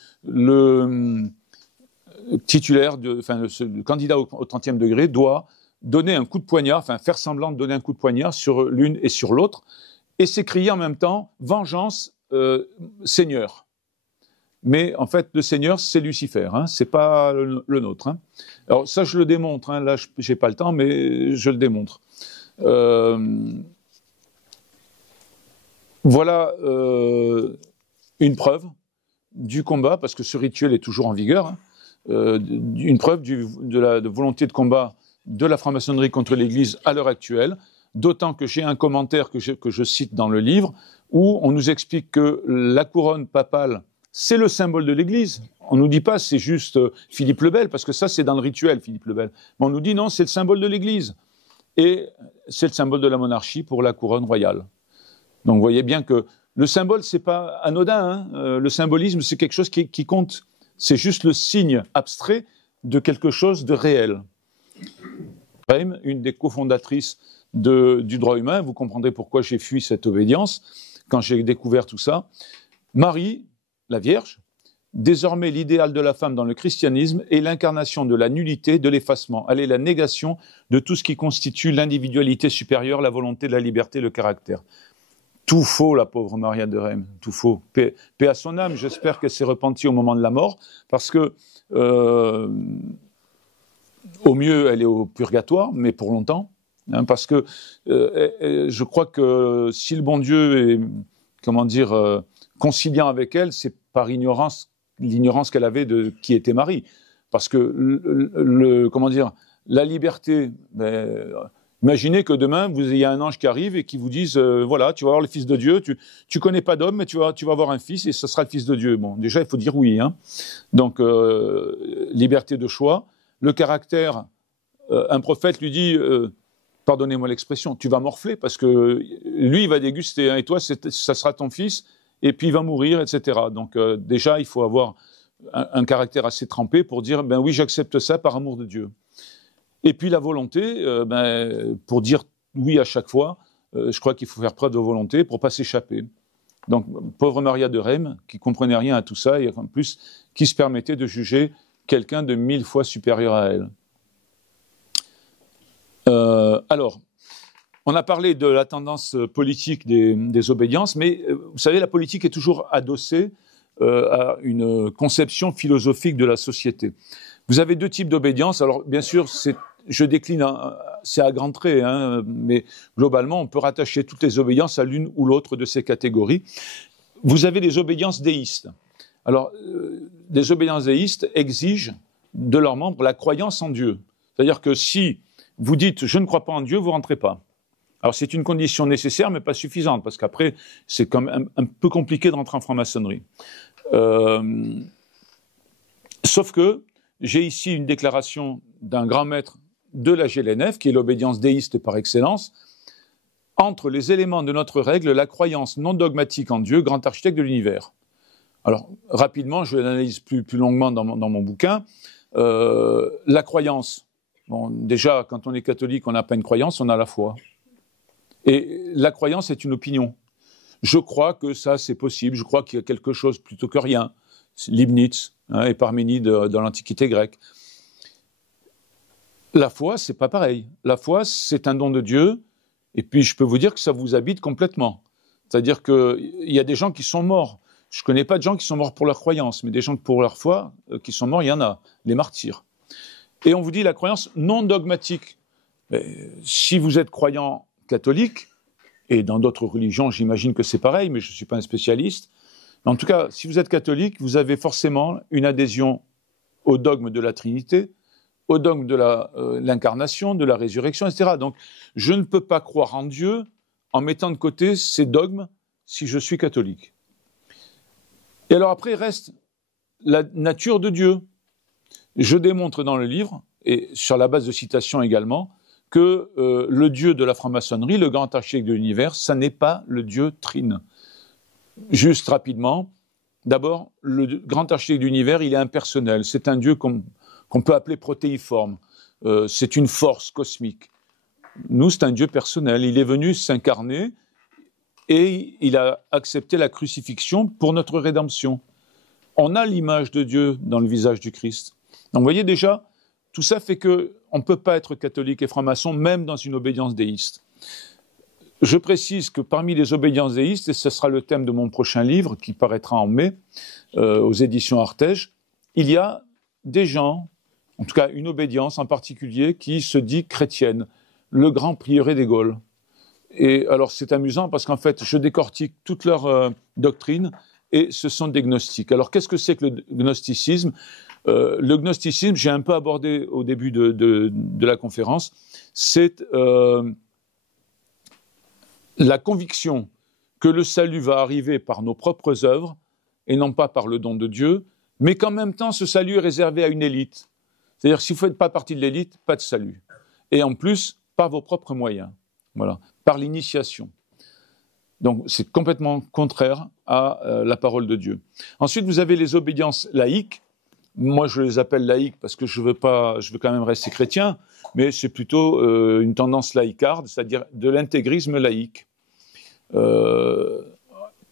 titulaire, le candidat au 30e degré doit donner un coup de poignard, enfin faire semblant de donner un coup de poignard sur l'une et sur l'autre, et s'écrier en même temps « Vengeance, Seigneur ». Mais en fait, le Seigneur, c'est Lucifer, hein, c'est pas le nôtre. Hein. Alors ça, je le démontre. Hein, là, j'ai pas le temps, mais je le démontre. Voilà une preuve du combat, parce que ce rituel est toujours en vigueur. Hein, une preuve de la volonté de combat de la franc-maçonnerie contre l'Église à l'heure actuelle. D'autant que j'ai un commentaire que je cite dans le livre où on nous explique que la couronne papale c'est le symbole de l'Église. On ne nous dit pas c'est juste Philippe le Bel, parce que ça c'est dans le rituel, Philippe le Bel. Mais on nous dit non, c'est le symbole de l'Église. Et c'est le symbole de la monarchie pour la couronne royale. Donc vous voyez bien que le symbole, c'est pas anodin. Hein. Le symbolisme, c'est quelque chose qui compte. C'est juste le signe abstrait de quelque chose de réel. Une des cofondatrices du droit humain, vous comprendrez pourquoi j'ai fui cette obédience quand j'ai découvert tout ça. Marie, la Vierge, désormais l'idéal de la femme dans le christianisme est l'incarnation de la nullité, de l'effacement. Elle est la négation de tout ce qui constitue l'individualité supérieure, la volonté, la liberté, le caractère. Tout faux, la pauvre Maria de Reims, tout faux. Paix à son âme, j'espère qu'elle s'est repentie au moment de la mort, parce que, au mieux, elle est au purgatoire, mais pour longtemps, hein, parce que je crois que si le bon Dieu est, conciliant avec elle, c'est par l'ignorance qu'elle avait de qui était Marie. Parce que, la liberté, Imaginez que demain, il y a un ange qui arrive et qui vous dise, voilà, tu vas voir le Fils de Dieu, tu connais pas d'homme, mais tu vas avoir un fils et ce sera le Fils de Dieu. Bon, déjà, il faut dire oui. Hein. Donc, liberté de choix. Le caractère, un prophète lui dit, pardonnez-moi l'expression, tu vas morfler parce que lui, il va déguster, hein, et toi, ça sera ton fils, et puis il va mourir, etc. Donc, déjà, il faut avoir un caractère assez trempé pour dire, ben oui, j'accepte ça par amour de Dieu. Et puis la volonté, pour dire oui à chaque fois, je crois qu'il faut faire preuve de volonté pour ne pas s'échapper. Donc, pauvre Maria de Rème, qui ne comprenait rien à tout ça, et en plus, qui se permettait de juger quelqu'un de 1000 fois supérieur à elle. Alors, on a parlé de la tendance politique des obédiences, mais vous savez, la politique est toujours adossée à une conception philosophique de la société. Vous avez deux types d'obédience. Alors, bien sûr, je décline, c'est à grands traits, hein, mais globalement, on peut rattacher toutes les obédiences à l'une ou l'autre de ces catégories. Vous avez les obédiences déistes. Alors, les obédiences déistes exigent de leurs membres la croyance en Dieu. C'est-à-dire que si vous dites « je ne crois pas en Dieu », vous ne rentrez pas. Alors, c'est une condition nécessaire, mais pas suffisante, parce qu'après, c'est quand même un peu compliqué de rentrer en franc-maçonnerie. Sauf que j'ai ici une déclaration d'un grand maître de la GLNF, qui est l'obédience déiste par excellence. Entre les éléments de notre règle, la croyance non dogmatique en Dieu, grand architecte de l'univers. Alors, rapidement, je l'analyse plus longuement dans mon bouquin. La croyance, bon, déjà, quand on est catholique, on n'a pas une croyance, on a la foi. Et la croyance est une opinion. Je crois que ça, c'est possible. Je crois qu'il y a quelque chose plutôt que rien. Leibniz, hein, et Parménide dans l'Antiquité grecque. La foi, c'est pas pareil. La foi, c'est un don de Dieu. Et puis, je peux vous dire que ça vous habite complètement. C'est-à-dire qu'il y a des gens qui sont morts. Je ne connais pas de gens qui sont morts pour leur croyance, mais des gens pour leur foi qui sont morts, il y en a, les martyrs. Et on vous dit la croyance non dogmatique. Mais si vous êtes croyant catholique, et dans d'autres religions, j'imagine que c'est pareil, mais je ne suis pas un spécialiste. Mais en tout cas, si vous êtes catholique, vous avez forcément une adhésion au dogme de la Trinité, au dogme de l'incarnation, de la résurrection, etc. Donc, je ne peux pas croire en Dieu en mettant de côté ces dogmes si je suis catholique. Et alors après, reste la nature de Dieu. Je démontre dans le livre, et sur la base de citations également, que le Dieu de la franc-maçonnerie, le grand architecte de l'univers, ça n'est pas le Dieu trine. Juste rapidement, d'abord, le grand architecte de l'univers, il est impersonnel. C'est un Dieu qu'on peut appeler protéiforme. C'est une force cosmique. Nous, c'est un Dieu personnel. Il est venu s'incarner et il a accepté la crucifixion pour notre rédemption. On a l'image de Dieu dans le visage du Christ. Donc, vous voyez déjà, tout ça fait qu'on ne peut pas être catholique et franc-maçon, même dans une obédience déiste. Je précise que parmi les obédiences déistes, et ce sera le thème de mon prochain livre, qui paraîtra en mai, aux éditions Artege, il y a des gens, en tout cas une obédience en particulier, qui se dit chrétienne, le grand prieuré des Gaules. Et alors c'est amusant parce qu'en fait, je décortique toute leur doctrine, et ce sont des gnostiques. Alors qu'est-ce que c'est que le gnosticisme ? Le gnosticisme, j'ai un peu abordé au début de la conférence, c'est la conviction que le salut va arriver par nos propres œuvres et non pas par le don de Dieu, mais qu'en même temps, ce salut est réservé à une élite. C'est-à-dire, si vous ne faites pas partie de l'élite, pas de salut. Et en plus, par vos propres moyens, voilà, par l'initiation. Donc, c'est complètement contraire à la parole de Dieu. Ensuite, vous avez les obédiences laïques. Moi, je les appelle laïques parce que je veux quand même rester chrétien, mais c'est plutôt une tendance laïcarde, c'est-à-dire de l'intégrisme laïque.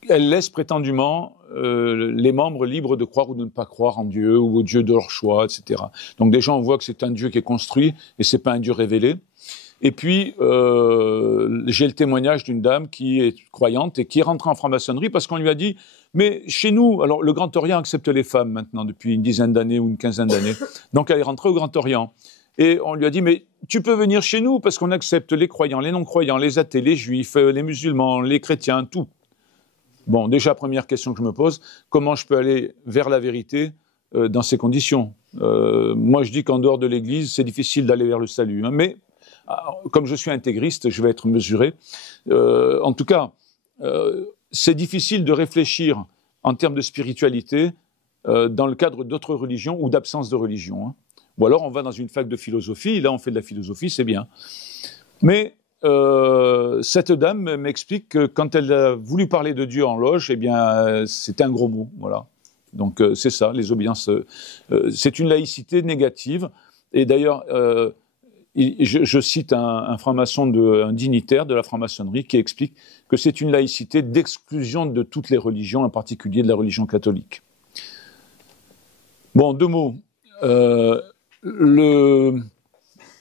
Elle laisse prétendument les membres libres de croire ou de ne pas croire en Dieu ou au Dieu de leur choix, etc. Donc déjà, on voit que c'est un Dieu qui est construit et c'est pas un Dieu révélé. Et puis, j'ai le témoignage d'une dame qui est croyante et qui est rentrée en franc-maçonnerie parce qu'on lui a dit « Mais chez nous, alors le Grand Orient accepte les femmes maintenant depuis une dizaine d'années ou une quinzaine d'années. Donc elle est rentrée au Grand Orient. Et on lui a dit « Mais tu peux venir chez nous parce qu'on accepte les croyants, les non-croyants, les athées, les juifs, les musulmans, les chrétiens, tout. » Bon, déjà, première question que je me pose, comment je peux aller vers la vérité dans ces conditions ? Moi, je dis qu'en dehors de l'Église, c'est difficile d'aller vers le salut. Hein, mais comme je suis intégriste, je vais être mesuré. En tout cas, c'est difficile de réfléchir en termes de spiritualité dans le cadre d'autres religions ou d'absence de religion. Hein. Ou alors on va dans une fac de philosophie, et là on fait de la philosophie, c'est bien. Mais cette dame m'explique que quand elle a voulu parler de Dieu en loge, eh bien c'était un gros mot, voilà. Donc c'est ça, les obédiences. C'est une laïcité négative. Et d'ailleurs, je cite un franc-maçon, un dignitaire de la franc-maçonnerie qui explique que c'est une laïcité d'exclusion de toutes les religions, en particulier de la religion catholique. Bon, 2 mots.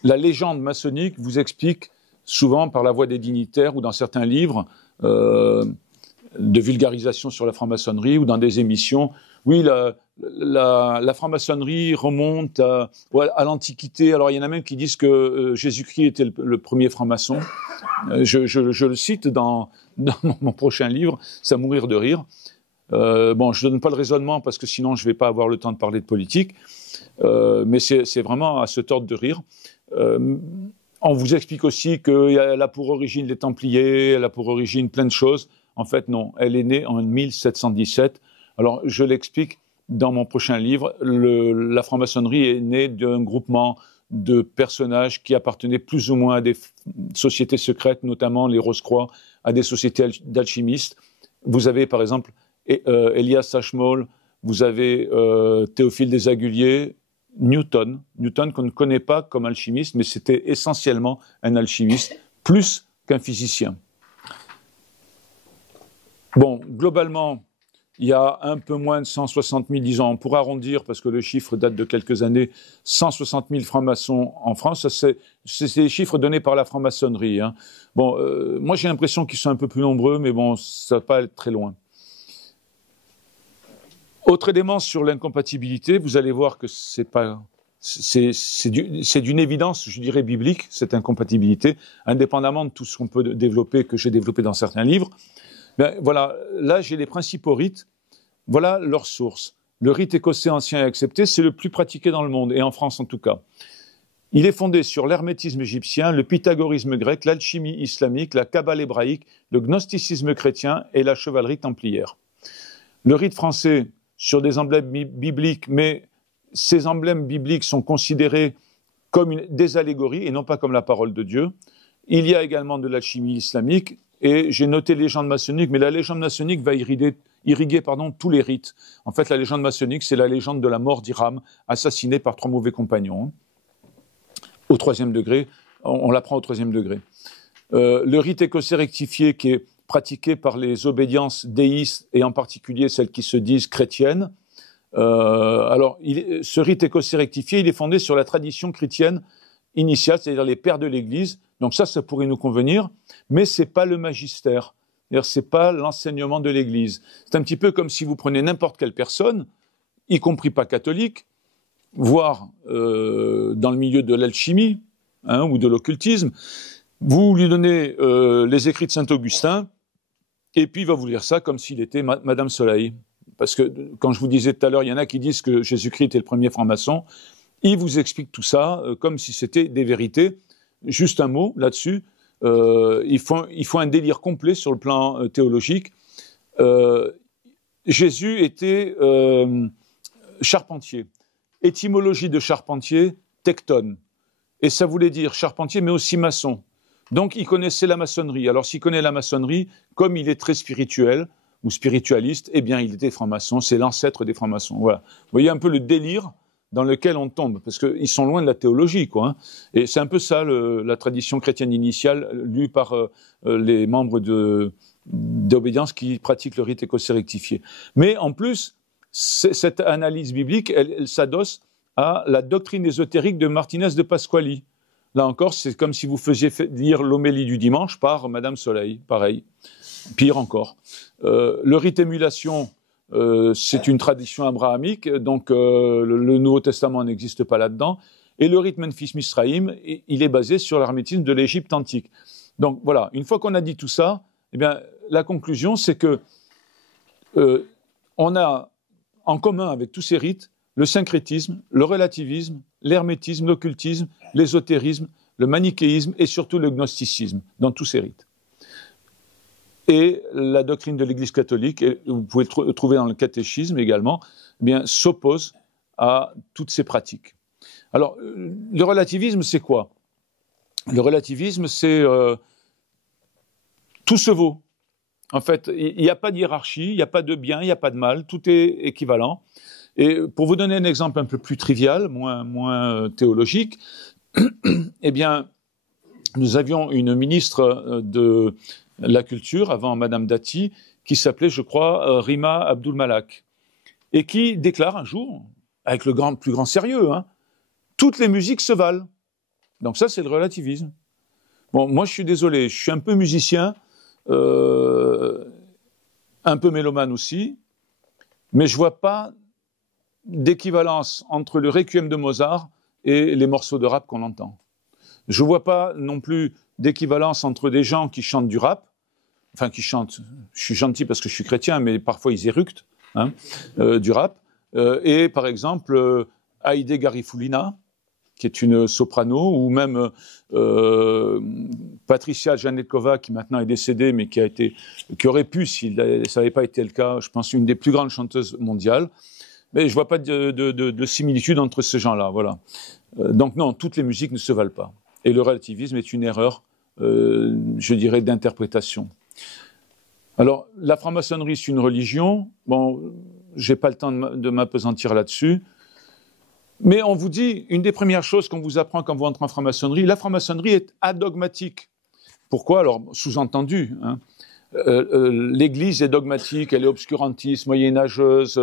La légende maçonnique vous explique souvent par la voix des dignitaires ou dans certains livres de vulgarisation sur la franc-maçonnerie ou dans des émissions. Oui, la franc-maçonnerie remonte à l'Antiquité. Alors, il y en a même qui disent que Jésus-Christ était le premier franc-maçon. Je le cite dans mon prochain livre, c'est à mourir de rire. Bon, je ne donne pas le raisonnement parce que sinon, je ne vais pas avoir le temps de parler de politique. Mais c'est vraiment à se tordre de rire. On vous explique aussi qu'elle a pour origine les Templiers, elle a pour origine plein de choses. En fait, non, elle est née en 1717. Alors, je l'explique dans mon prochain livre. La franc-maçonnerie est née d'un groupement de personnages qui appartenaient plus ou moins à des sociétés secrètes, notamment les Rose-Croix, à des sociétés d'alchimistes. Vous avez, par exemple, Elias Ashmole, vous avez Théophile des Aguliers, Newton qu'on ne connaît pas comme alchimiste, mais c'était essentiellement un alchimiste, plus qu'un physicien. Bon, globalement, il y a un peu moins de 160 000, disons, on pourra arrondir, parce que le chiffre date de quelques années, 160 000 francs-maçons en France. C'est des chiffres donnés par la franc-maçonnerie. Hein. Bon, moi j'ai l'impression qu'ils sont un peu plus nombreux, mais bon, ça ne va pas être très loin. Autre élément sur l'incompatibilité, vous allez voir que c'est d'une évidence, je dirais, biblique, cette incompatibilité, indépendamment de tout ce qu'on peut développer, que j'ai développé dans certains livres. Ben, voilà, là j'ai les principaux rites, voilà leur source. Le rite écossais ancien et accepté, c'est le plus pratiqué dans le monde, et en France en tout cas. Il est fondé sur l'hermétisme égyptien, le pythagorisme grec, l'alchimie islamique, la kabbale hébraïque, le gnosticisme chrétien et la chevalerie templière. Le rite français, sur des emblèmes bibliques, mais ces emblèmes bibliques sont considérés comme des allégories et non pas comme la parole de Dieu. Il y a également de l'alchimie islamique, et j'ai noté légende maçonnique, mais la légende maçonnique va irriguer tous les rites. En fait, la légende maçonnique, c'est la légende de la mort d'Hiram, assassiné par 3 mauvais compagnons. Au 3e degré, on l'apprend au 3e degré. Le rite écossais rectifié qui est pratiqué par les obédiences déistes, et en particulier celles qui se disent chrétiennes. Ce rite écossais rectifié, il est fondé sur la tradition chrétienne initiale, c'est-à-dire les pères de l'Église. Donc ça pourrait nous convenir, mais c'est pas le magistère. C'est-à-dire, c'est pas l'enseignement de l'Église. C'est un petit peu comme si vous prenez n'importe quelle personne, y compris pas catholique, voire dans le milieu de l'alchimie ou de l'occultisme, vous lui donnez les écrits de Saint-Augustin, et puis il va vous lire ça comme s'il était Madame Soleil. Parce que, quand je vous disais tout à l'heure, il y en a qui disent que Jésus-Christ était le premier franc-maçon, il vous explique tout ça comme si c'était des vérités. Juste un mot là-dessus, il faut un délire complet sur le plan théologique. Jésus était charpentier. Étymologie de charpentier, tectone. Et ça voulait dire charpentier, mais aussi maçon. Donc il connaissait la maçonnerie. Alors s'il connaît la maçonnerie, comme il est très spirituel ou spiritualiste, eh bien il était franc-maçon, c'est l'ancêtre des francs-maçons. Voilà. Vous voyez un peu le délire dans lequel on tombe, parce qu'ils sont loin de la théologie, quoi. Hein. Et c'est un peu ça, la tradition chrétienne initiale, lue par les membres d'obédience qui pratiquent le rite écossais rectifié. Mais en plus, cette analyse biblique, elle s'adosse à la doctrine ésotérique de Martinez de Pasquali. Là encore, c'est comme si vous faisiez lire l'homélie du dimanche par Madame Soleil, pareil, pire encore. Le rite émulation, c'est une tradition abrahamique, donc le Nouveau Testament n'existe pas là-dedans. Et le rite Memphis-Misraïm, il est basé sur l'hermétisme de l'Égypte antique. Donc voilà, une fois qu'on a dit tout ça, eh bien, la conclusion, c'est que on a en commun avec tous ces rites le syncrétisme, le relativisme, l'hermétisme, l'occultisme, l'ésotérisme, le manichéisme et surtout le gnosticisme dans tous ces rites. Et la doctrine de l'Église catholique, et vous pouvez le trouver dans le catéchisme également, eh bien, s'oppose à toutes ces pratiques. Alors, le relativisme, c'est quoi? Le relativisme, c'est tout se vaut. En fait, il n'y a pas de hiérarchie, il n'y a pas de bien, il n'y a pas de mal, tout est équivalent. Et pour vous donner un exemple un peu plus trivial, moins théologique, eh bien, nous avions une ministre de la Culture, avant Madame Dati, qui s'appelait, je crois, Rima Abdul-Malak, et qui déclare un jour, avec le plus grand sérieux, toutes les musiques se valent. Donc ça, c'est le relativisme. Bon, moi, je suis désolé, je suis un peu musicien, un peu mélomane aussi, mais je vois pas d'équivalence entre le Requiem de Mozart et les morceaux de rap qu'on entend. Je vois pas non plus d'équivalence entre des gens qui chantent du rap, enfin qui chantent, je suis gentil parce que je suis chrétien, mais parfois ils éructent du rap, et par exemple Haïdé Garifulina, qui est une soprano, ou même Patricia Janetkova, qui maintenant est décédée, mais qui aurait pu, si ça n'avait pas été le cas, je pense, une des plus grandes chanteuses mondiales. Mais je ne vois pas de similitude entre ces gens-là. Voilà. Donc non, toutes les musiques ne se valent pas. Et le relativisme est une erreur, je dirais, d'interprétation. Alors, la franc-maçonnerie, c'est une religion. Bon, je n'ai pas le temps de m'appesantir là-dessus. Mais on vous dit, une des premières choses qu'on vous apprend quand vous entrez en franc-maçonnerie, la franc-maçonnerie est adogmatique. Pourquoi? Alors, sous-entendu, l'Église est dogmatique, elle est obscurantiste, moyenâgeuse,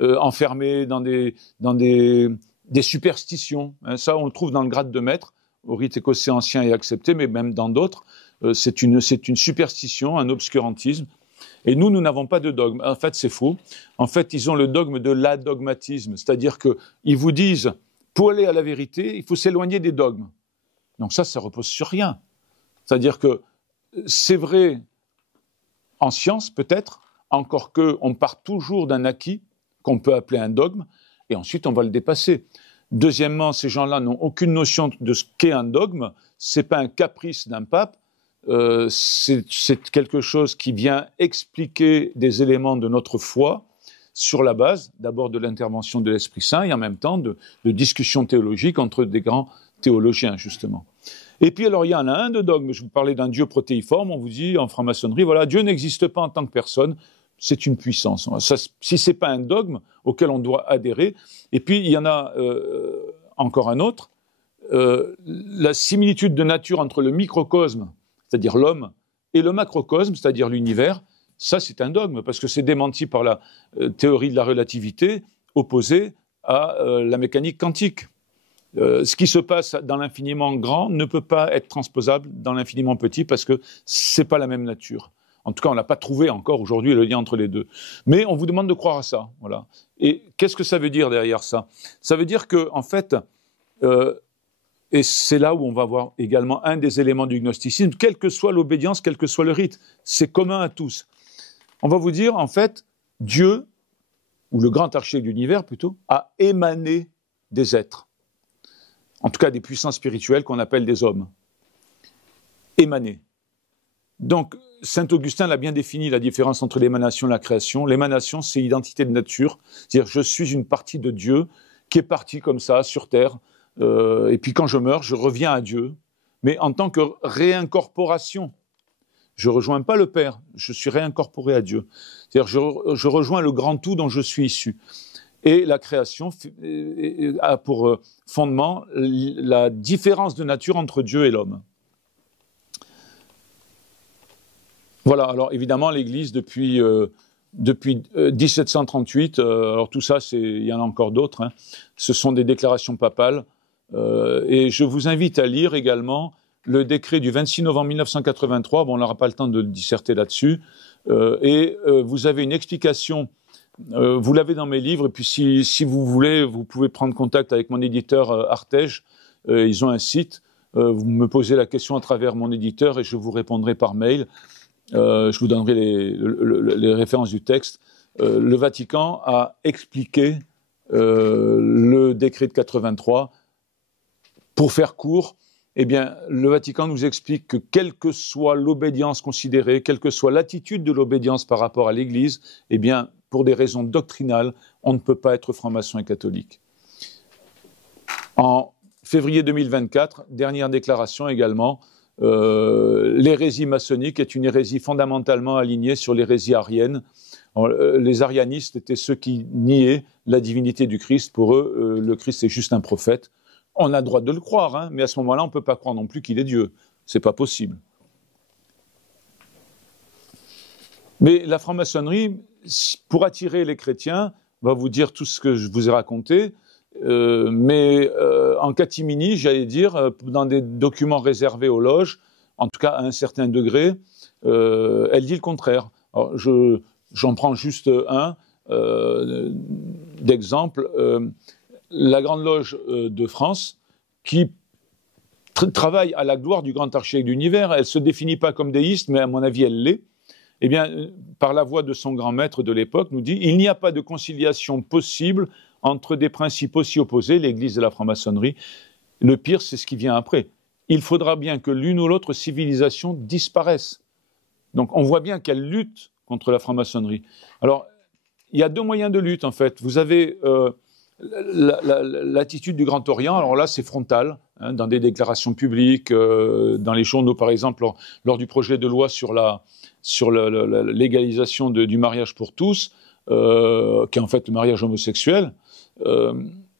enfermée dans des superstitions. Ça, on le trouve dans le grade de maître, au rite écossais ancien et accepté, mais même dans d'autres. C'est une superstition, un obscurantisme. Et nous n'avons pas de dogme. En fait, c'est faux. En fait, ils ont le dogme de l'adogmatisme, c'est-à-dire qu'ils vous disent, pour aller à la vérité, il faut s'éloigner des dogmes. Donc ça repose sur rien. C'est-à-dire que c'est vrai en science, peut-être, encore qu'on part toujours d'un acquis qu'on peut appeler un dogme, et ensuite on va le dépasser. Deuxièmement, ces gens-là n'ont aucune notion de ce qu'est un dogme. C'est pas un caprice d'un pape. C'est quelque chose qui vient expliquer des éléments de notre foi sur la base d'abord de l'intervention de l'Esprit Saint et en même temps de discussions théologiques entre des grands théologiens, justement. Et puis alors il y en a un de dogme, je vous parlais d'un Dieu protéiforme, on vous dit en franc-maçonnerie, voilà, Dieu n'existe pas en tant que personne, c'est une puissance. Ça, si c'est pas un dogme auquel on doit adhérer, et puis il y en a encore un autre, la similitude de nature entre le microcosme, c'est-à-dire l'homme, et le macrocosme, c'est-à-dire l'univers, ça c'est un dogme, parce que c'est démenti par la théorie de la relativité opposée à la mécanique quantique. Ce qui se passe dans l'infiniment grand ne peut pas être transposable dans l'infiniment petit, parce que c'est pas la même nature. En tout cas, on n'a pas trouvé encore aujourd'hui le lien entre les deux. Mais on vous demande de croire à ça, voilà. Et qu'est-ce que ça veut dire derrière ça? Ça veut dire que, en fait, et c'est là où on va voir également un des éléments du gnosticisme, quelle que soit l'obédience, quel que soit le rite, c'est commun à tous. On va vous dire, en fait, Dieu, ou le grand architecte de l'univers plutôt, a émané des êtres. En tout cas, des puissances spirituelles qu'on appelle des hommes. Émané. Donc, saint Augustin l'a bien défini, la différence entre l'émanation et la création. L'émanation, c'est l'identité de nature. C'est-à-dire, je suis une partie de Dieu qui est partie comme ça, sur terre, et puis quand je meurs, je reviens à Dieu, mais en tant que réincorporation. Je ne rejoins pas le Père, je suis réincorporé à Dieu. C'est-à-dire je rejoins le grand tout dont je suis issu. Et la création a pour fondement la différence de nature entre Dieu et l'homme. Voilà, alors évidemment l'Église depuis 1738, alors tout ça, il y en a encore d'autres, ce sont des déclarations papales, et je vous invite à lire également le décret du 26 novembre 1983, bon on n'aura pas le temps de disserter là-dessus, et vous avez une explication, vous l'avez dans mes livres, et puis si vous voulez, vous pouvez prendre contact avec mon éditeur Artege, ils ont un site, vous me posez la question à travers mon éditeur et je vous répondrai par mail. Je vous donnerai les références du texte. Le Vatican a expliqué le décret de 83. Pour faire court, eh bien, le Vatican nous explique que quelle que soit l'obédience considérée, quelle que soit l'attitude de l'obédience par rapport à l'Église, eh bien, pour des raisons doctrinales, on ne peut pas être franc-maçon et catholique. En février 2024, dernière déclaration également, l'hérésie maçonnique est une hérésie fondamentalement alignée sur l'hérésie arienne. Alors, les arianistes étaient ceux qui niaient la divinité du Christ. Pour eux, le Christ est juste un prophète. On a le droit de le croire, hein, mais à ce moment-là, on ne peut pas croire non plus qu'il est Dieu. Ce n'est pas possible. Mais la franc-maçonnerie, pour attirer les chrétiens, va vous dire tout ce que je vous ai raconté, mais en catimini, j'allais dire, dans des documents réservés aux loges, en tout cas à un certain degré, elle dit le contraire. Alors, j'en prends juste un d'exemple. La Grande Loge de France, qui travaille à la gloire du grand archevêque de l'univers, elle ne se définit pas comme déiste, mais à mon avis, elle l'est. Eh bien, par la voix de son grand maître de l'époque, nous dit « Il n'y a pas de conciliation possible entre des principes aussi opposés, l'Église et la franc-maçonnerie. Le pire, c'est ce qui vient après. Il faudra bien que l'une ou l'autre civilisation disparaisse. » Donc, on voit bien qu'elle lutte contre la franc-maçonnerie. Alors, il y a deux moyens de lutte, en fait. Vous avez l'attitude du Grand Orient, alors là, c'est frontal, hein, dans des déclarations publiques, dans les journaux, par exemple, lors du projet de loi sur la légalisation du mariage pour tous, qui est en fait le mariage homosexuel,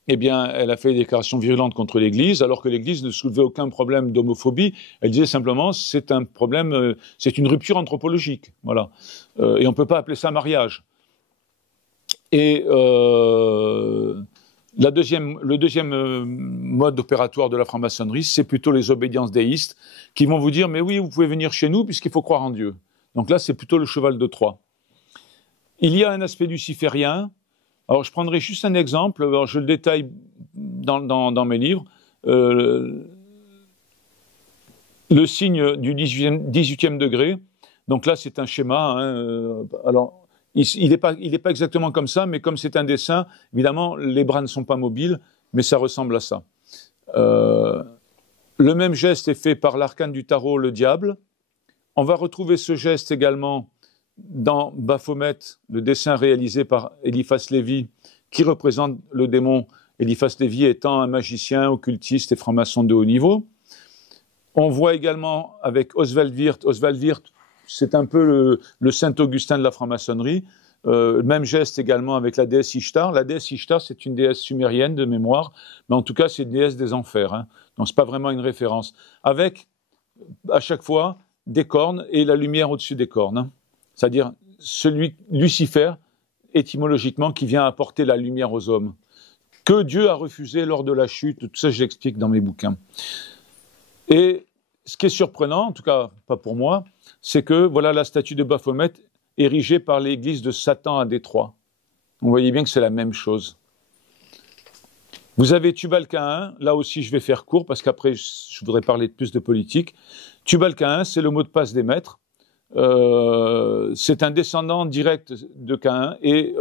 eh bien, elle a fait des déclarations virulentes contre l'Église, alors que l'Église ne soulevait aucun problème d'homophobie. Elle disait simplement, c'est un problème, c'est une rupture anthropologique, voilà. Et on ne peut pas appeler ça mariage. Et le deuxième mode opératoire de la franc-maçonnerie, c'est plutôt les obédiences déistes, qui vont vous dire, mais oui, vous pouvez venir chez nous, puisqu'il faut croire en Dieu. Donc là, c'est plutôt le cheval de Troie. Il y a un aspect luciférien. Alors, je prendrai juste un exemple, alors je le détaille dans mes livres. Le signe du 18e degré, donc là, c'est un schéma. Hein, alors, il n'est pas exactement comme ça, mais comme c'est un dessin, évidemment, les bras ne sont pas mobiles, mais ça ressemble à ça. Le même geste est fait par l'arcane du tarot, le diable. On va retrouver ce geste également dans Baphomet, le dessin réalisé par Eliphas Lévy, qui représente le démon, Eliphas Lévy étant un magicien, occultiste et franc-maçon de haut niveau. On voit également avec Oswald Wirth, c'est un peu le Saint-Augustin de la franc-maçonnerie, même geste également avec la déesse Ishtar. La déesse Ishtar, c'est une déesse sumérienne de mémoire, mais en tout cas, c'est une déesse des enfers, hein. Donc ce n'est pas vraiment une référence. Avec, à chaque fois, des cornes et la lumière au-dessus des cornes, hein. C'est-à-dire celui, Lucifer, étymologiquement, qui vient apporter la lumière aux hommes, que Dieu a refusé lors de la chute. Tout ça, je l'explique dans mes bouquins. Et ce qui est surprenant, en tout cas pas pour moi, c'est que voilà la statue de Baphomet érigée par l'église de Satan à Détroit. Vous voyez bien que c'est la même chose. Vous avez Tubal-Caïn, là aussi je vais faire court parce qu'après je voudrais parler plus de politique. Tubal-Caïn, c'est le mot de passe des maîtres. C'est un descendant direct de Caïn et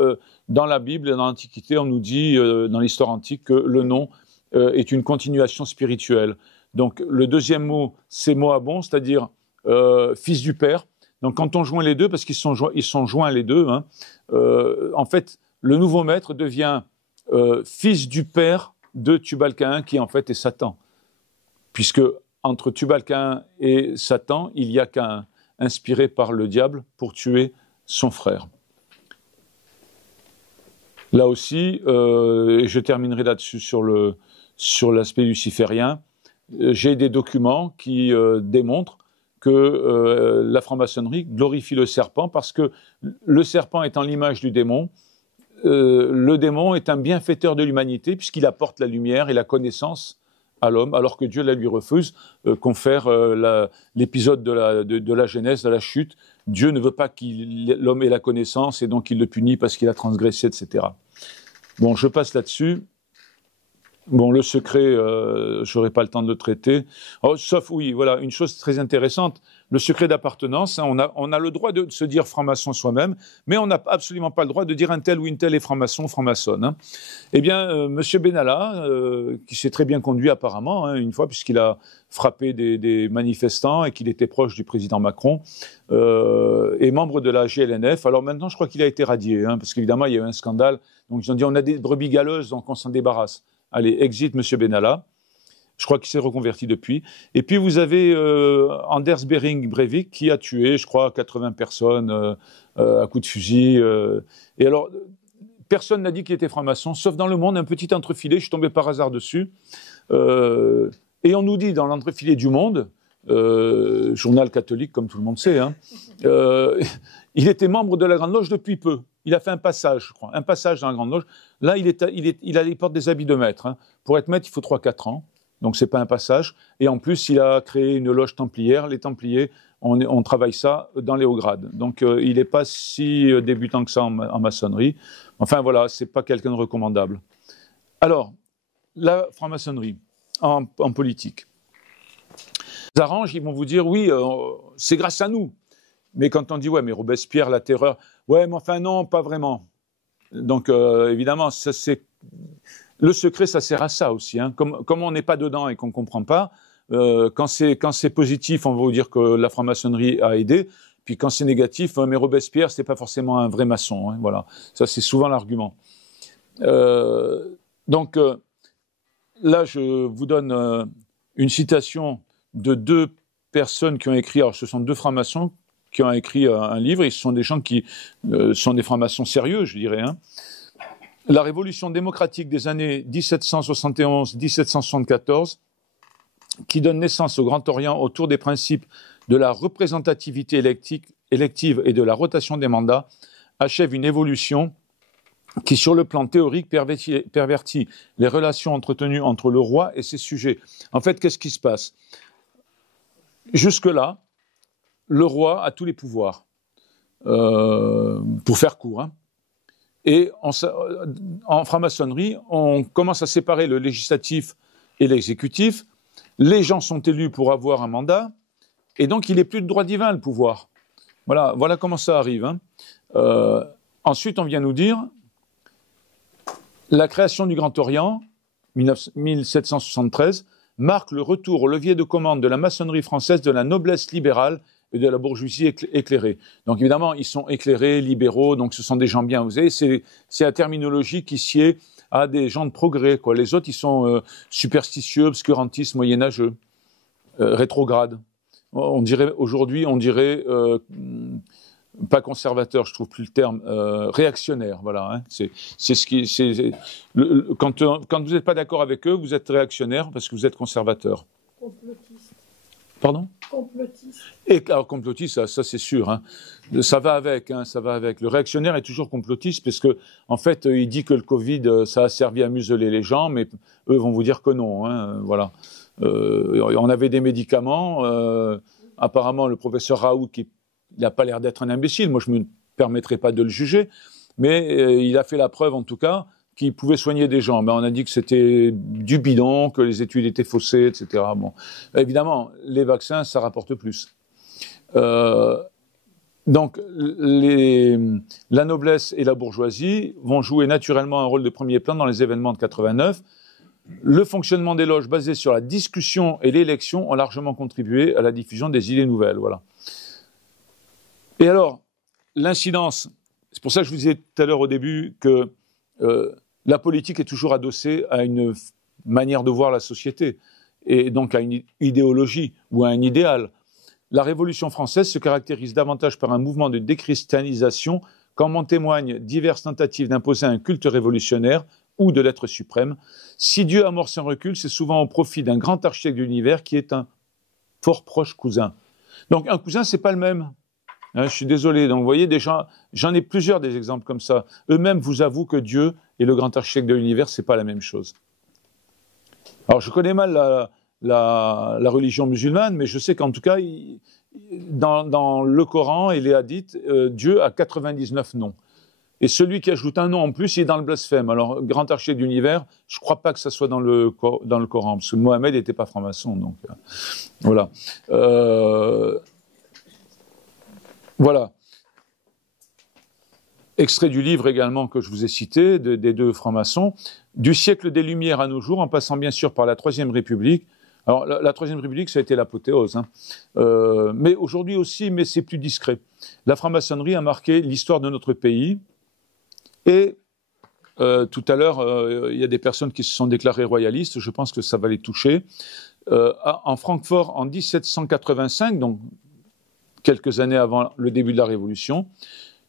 dans la Bible et dans l'Antiquité, on nous dit, dans l'histoire antique, que le nom est une continuation spirituelle. Donc le deuxième mot, c'est Moabon, c'est-à-dire fils du père. Donc quand on joint les deux, parce qu'ils sont joints les deux, hein, en fait, le nouveau maître devient fils du père de Tubal-Caïn, qui en fait est Satan. Puisque entre Tubal-Caïn et Satan, il y a Caïn, inspiré par le diable pour tuer son frère. Là aussi, et je terminerai là-dessus sur l'aspect luciférien, j'ai des documents qui démontrent que la franc-maçonnerie glorifie le serpent parce que le serpent étant l'image du démon, le démon est un bienfaiteur de l'humanité puisqu'il apporte la lumière et la connaissance à l'homme, alors que Dieu la lui refuse, confère l'épisode de la Genèse, de la chute. Dieu ne veut pas que l'homme ait la connaissance et donc il le punit parce qu'il a transgressé, etc. Bon, je passe là-dessus. Bon, le secret, je n'aurai pas le temps de le traiter. Oh, sauf, oui, voilà, une chose très intéressante, le secret d'appartenance. Hein, on a le droit de se dire franc-maçon soi-même, mais on n'a absolument pas le droit de dire un tel ou une telle est franc-maçon, franc-maçonne. Hein. Eh bien, M. Benalla, qui s'est très bien conduit apparemment, hein, une fois, puisqu'il a frappé des manifestants et qu'il était proche du président Macron, est membre de la GLNF. Alors maintenant, je crois qu'il a été radié, hein, parce qu'évidemment, il y a eu un scandale. Donc ils ont dit, on a des brebis galeuses, donc on s'en débarrasse. Allez, exit M. Benalla. Je crois qu'il s'est reconverti depuis. Et puis vous avez Anders Behring Breivik qui a tué, je crois, 80 personnes à coups de fusil. Et alors, personne n'a dit qu'il était franc-maçon, sauf dans Le Monde, un petit entrefilé, je suis tombé par hasard dessus. Et on nous dit dans l'entrefilé du Monde, journal catholique comme tout le monde sait, hein, il était membre de la Grande Loge depuis peu. Il a fait un passage, je crois, un passage dans la Grande Loge. Là, il porte des habits de maître. Hein. Pour être maître, il faut 3-4 ans. Donc, c'est pas un passage. Et en plus, il a créé une loge templière. Les Templiers, on travaille ça dans les hauts grades. Donc, il n'est pas si débutant que ça en maçonnerie. Enfin, voilà, c'est pas quelqu'un de recommandable. Alors, la franc-maçonnerie en politique. Les arranges, ils vont vous dire, oui, c'est grâce à nous. Mais quand on dit, ouais, mais Robespierre, la terreur, ouais, mais enfin non, pas vraiment. Donc, évidemment, ça, le secret, ça sert à ça aussi. Hein. Comme on n'est pas dedans et qu'on ne comprend pas, quand c'est positif, on va vous dire que la franc-maçonnerie a aidé. Puis quand c'est négatif, mais Robespierre, c'est pas forcément un vrai maçon. Hein, voilà, ça c'est souvent l'argument. Donc là, je vous donne une citation de 2 personnes qui ont écrit. Alors, ce sont 2 francs-maçons qui ont écrit un livre. Et ce sont des gens qui sont des francs-maçons sérieux, je dirais. Hein. La révolution démocratique des années 1771-1774, qui donne naissance au Grand Orient autour des principes de la représentativité élective et de la rotation des mandats, achève une évolution qui, sur le plan théorique, pervertit les relations entretenues entre le roi et ses sujets. En fait, qu'est-ce qui se passe? Jusque-là, le roi a tous les pouvoirs, pour faire court. Hein. Et en franc-maçonnerie, on commence à séparer le législatif et l'exécutif. Les gens sont élus pour avoir un mandat, et donc il n'est plus de droit divin, le pouvoir. Voilà comment ça arrive. Hein. Ensuite, on vient nous dire la création du Grand Orient, 1773, marque le retour au levier de commande de la maçonnerie française de la noblesse libérale et de la bourgeoisie éclairée. Donc évidemment, ils sont éclairés, libéraux, donc ce sont des gens bien. Vous savez, c'est la terminologie qui sied à des gens de progrès. Quoi. Les autres, ils sont superstitieux, obscurantistes, moyenâgeux, rétrogrades. Aujourd'hui, on dirait pas conservateur, je trouve plus le terme, réactionnaire. Voilà. Hein. C'est ce qui, quand vous n'êtes pas d'accord avec eux, vous êtes réactionnaire parce que vous êtes conservateur. Complotiste. Pardon? Complotiste. Et alors complotiste, ça c'est sûr. Hein. Ça va avec, hein, ça va avec. Le réactionnaire est toujours complotiste parce que, en fait, il dit que le Covid, ça a servi à museler les gens, mais eux vont vous dire que non. Hein, voilà. On avait des médicaments. Apparemment, le professeur Raoult, il n'a pas l'air d'être un imbécile. Moi, je ne me permettrai pas de le juger, mais il a fait la preuve, en tout cas, qu'il pouvait soigner des gens. Mais on a dit que c'était du bidon, que les études étaient faussées, etc. Bon, évidemment, les vaccins, ça rapporte plus. Donc, la noblesse et la bourgeoisie vont jouer naturellement un rôle de premier plan dans les événements de 89. Le fonctionnement des loges basées sur la discussion et l'élection ont largement contribué à la diffusion des idées nouvelles. Voilà. Et alors, l'incidence, c'est pour ça que je vous disais tout à l'heure au début que la politique est toujours adossée à une manière de voir la société, et donc à une idéologie ou à un idéal. La Révolution française se caractérise davantage par un mouvement de déchristianisation, comme en témoignent diverses tentatives d'imposer un culte révolutionnaire ou de l'être suprême. Si Dieu amorce un recul, c'est souvent au profit d'un grand architecte de l'univers qui est un fort proche cousin. Donc un cousin, c'est pas le même. Hein, je suis désolé. Donc vous voyez, j'en ai plusieurs des exemples comme ça. Eux-mêmes vous avouent que Dieu et le grand architecte de l'univers, c'est pas la même chose. Alors je connais mal la religion musulmane, mais je sais qu'en tout cas, dans le Coran et les hadiths, Dieu a 99 noms. Et celui qui ajoute un nom en plus, il est dans le blasphème. Alors, grand archier de l'univers, je ne crois pas que ça soit dans le Coran, parce que Mohamed n'était pas franc-maçon. Donc, voilà. Voilà. Extrait du livre également que je vous ai cité, des deux francs-maçons, du siècle des Lumières à nos jours, en passant bien sûr par la Troisième République. Alors, la Troisième République, ça a été l'apothéose, hein. Mais aujourd'hui aussi, mais c'est plus discret. La franc-maçonnerie a marqué l'histoire de notre pays. Et tout à l'heure, il y a des personnes qui se sont déclarées royalistes, je pense que ça va les toucher. En Francfort, en 1785, donc quelques années avant le début de la Révolution,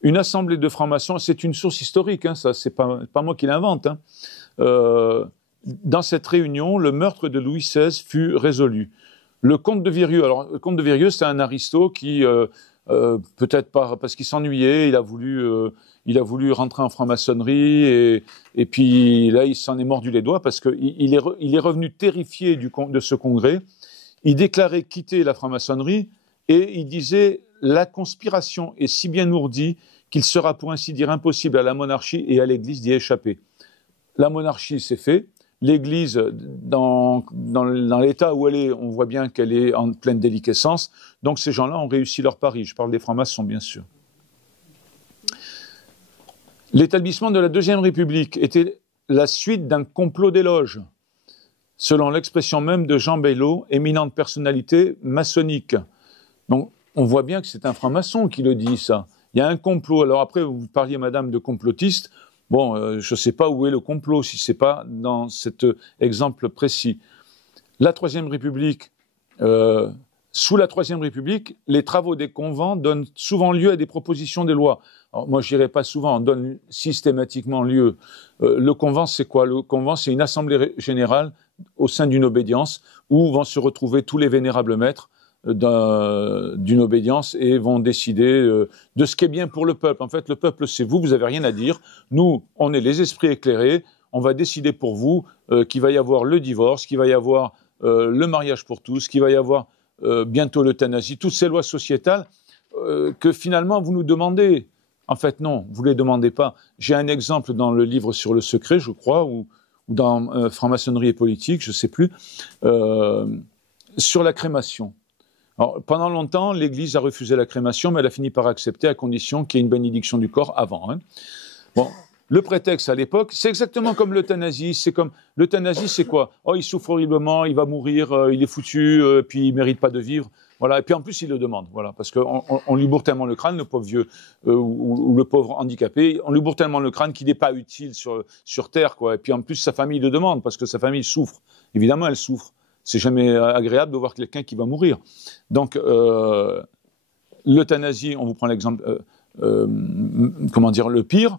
une assemblée de francs-maçons, c'est une source historique, hein, ça, c'est pas moi qui l'invente, hein. Dans cette réunion, le meurtre de Louis XVI fut résolu. Le comte de Virieu, alors le comte de Virieu, c'est un aristo qui, peut-être parce qu'il s'ennuyait, il a voulu rentrer en franc-maçonnerie et puis là, il s'en est mordu les doigts parce qu'il est revenu terrifié de ce congrès. Il déclarait quitter la franc-maçonnerie et il disait « La conspiration est si bien ourdie qu'il sera pour ainsi dire impossible à la monarchie et à l'Église d'y échapper. » La monarchie, c'est fait. L'Église, dans l'état où elle est, on voit bien qu'elle est en pleine déliquescence. Donc ces gens-là ont réussi leur pari. Je parle des francs-maçons, bien sûr. L'établissement de la Deuxième République était la suite d'un complot des loges, selon l'expression même de Jean Baillot, éminente personnalité maçonnique. Donc on voit bien que c'est un franc-maçon qui le dit, ça. Il y a un complot. Alors après, vous parliez, madame, de complotiste. Bon, je ne sais pas où est le complot, si ce n'est pas dans cet exemple précis. La Troisième République, sous la Troisième République, les travaux des convents donnent souvent lieu à des propositions de loi. Alors, moi, je dirais pas souvent, on donne systématiquement lieu. Le convent, c'est quoi? Le convent, c'est une assemblée générale au sein d'une obédience où vont se retrouver tous les vénérables maîtres d'une obédience et vont décider de ce qui est bien pour le peuple. En fait, le peuple, c'est vous, vous n'avez rien à dire. Nous, on est les esprits éclairés, on va décider pour vous qu'il va y avoir le divorce, qu'il va y avoir le mariage pour tous, qu'il va y avoir bientôt l'euthanasie, toutes ces lois sociétales que finalement vous nous demandez. En fait, non, vous ne les demandez pas. J'ai un exemple dans le livre sur le secret, je crois, ou dans Franc-maçonnerie et politique, je ne sais plus, sur la crémation. Alors, pendant longtemps, l'Église a refusé la crémation, mais elle a fini par accepter à condition qu'il y ait une bénédiction du corps avant. Hein. Bon, le prétexte à l'époque, c'est exactement comme l'euthanasie. L'euthanasie, c'est quoi? Oh, il souffre horriblement, il va mourir, il est foutu, puis il mérite pas de vivre. Voilà. Et puis en plus, il le demande. Voilà, parce qu'on lui bourre tellement le crâne, le pauvre vieux ou le pauvre handicapé, on lui bourre tellement le crâne qu'il n'est pas utile sur terre, quoi. Et puis en plus, sa famille le demande parce que sa famille souffre. Évidemment, elle souffre. C'est jamais agréable de voir quelqu'un qui va mourir. Donc, l'euthanasie, on vous prend l'exemple, le pire.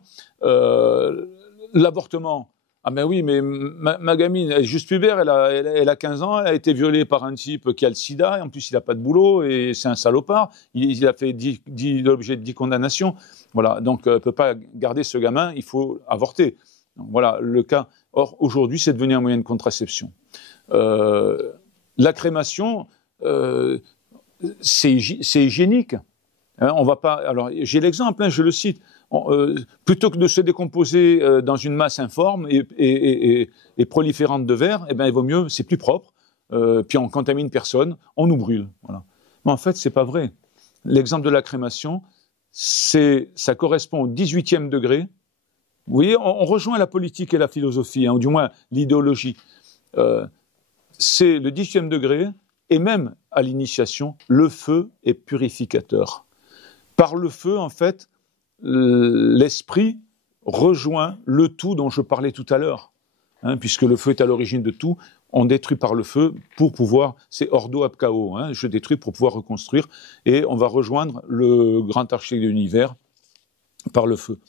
L'avortement. Ah ben oui, mais ma gamine, elle est juste pubère, elle a 15 ans, elle a été violée par un type qui a le sida, et en plus il n'a pas de boulot, et c'est un salopard. Il a fait l'objet de 10 condamnations. Voilà, donc elle ne peut pas garder ce gamin, il faut avorter. Donc, voilà le cas. Or, aujourd'hui, c'est devenu un moyen de contraception. La crémation, c'est hygiénique. Hein, on va pas. Alors, j'ai l'exemple, hein, je le cite. Plutôt que de se décomposer dans une masse informe et proliférante de verre, eh ben, il vaut mieux, c'est plus propre. Puis on contamine personne, on nous brûle. Voilà. Mais en fait, c'est pas vrai. L'exemple de la crémation, ça correspond au 18e degré. Vous voyez, on rejoint la politique et la philosophie, hein, ou du moins l'idéologie. C'est le 18e degré, et même à l'initiation, le feu est purificateur. Par le feu, en fait, l'esprit rejoint le tout dont je parlais tout à l'heure. Hein, puisque le feu est à l'origine de tout, on détruit par le feu pour pouvoir, c'est ordo ab chaos, hein, je détruis pour pouvoir reconstruire, et on va rejoindre le grand architecte de l'univers par le feu.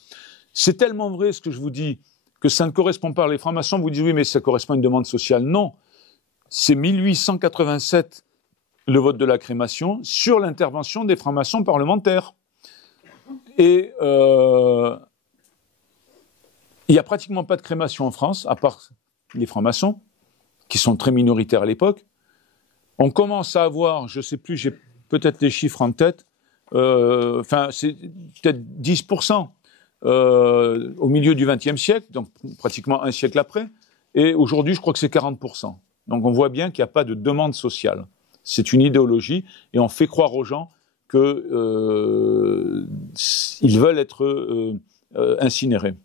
C'est tellement vrai ce que je vous dis, que ça ne correspond pas. Les francs-maçons vous disent oui, mais ça correspond à une demande sociale. Non, c'est 1887, le vote de la crémation, sur l'intervention des francs-maçons parlementaires. Et il n'y a pratiquement pas de crémation en France, à part les francs-maçons, qui sont très minoritaires à l'époque. On commence à avoir, je ne sais plus, j'ai peut-être les chiffres en tête, c'est peut-être 10% au milieu du XXe siècle, donc pratiquement un siècle après, et aujourd'hui, je crois que c'est 40%. Donc on voit bien qu'il n'y a pas de demande sociale. C'est une idéologie, et on fait croire aux gens qu'ils veulent être incinérés.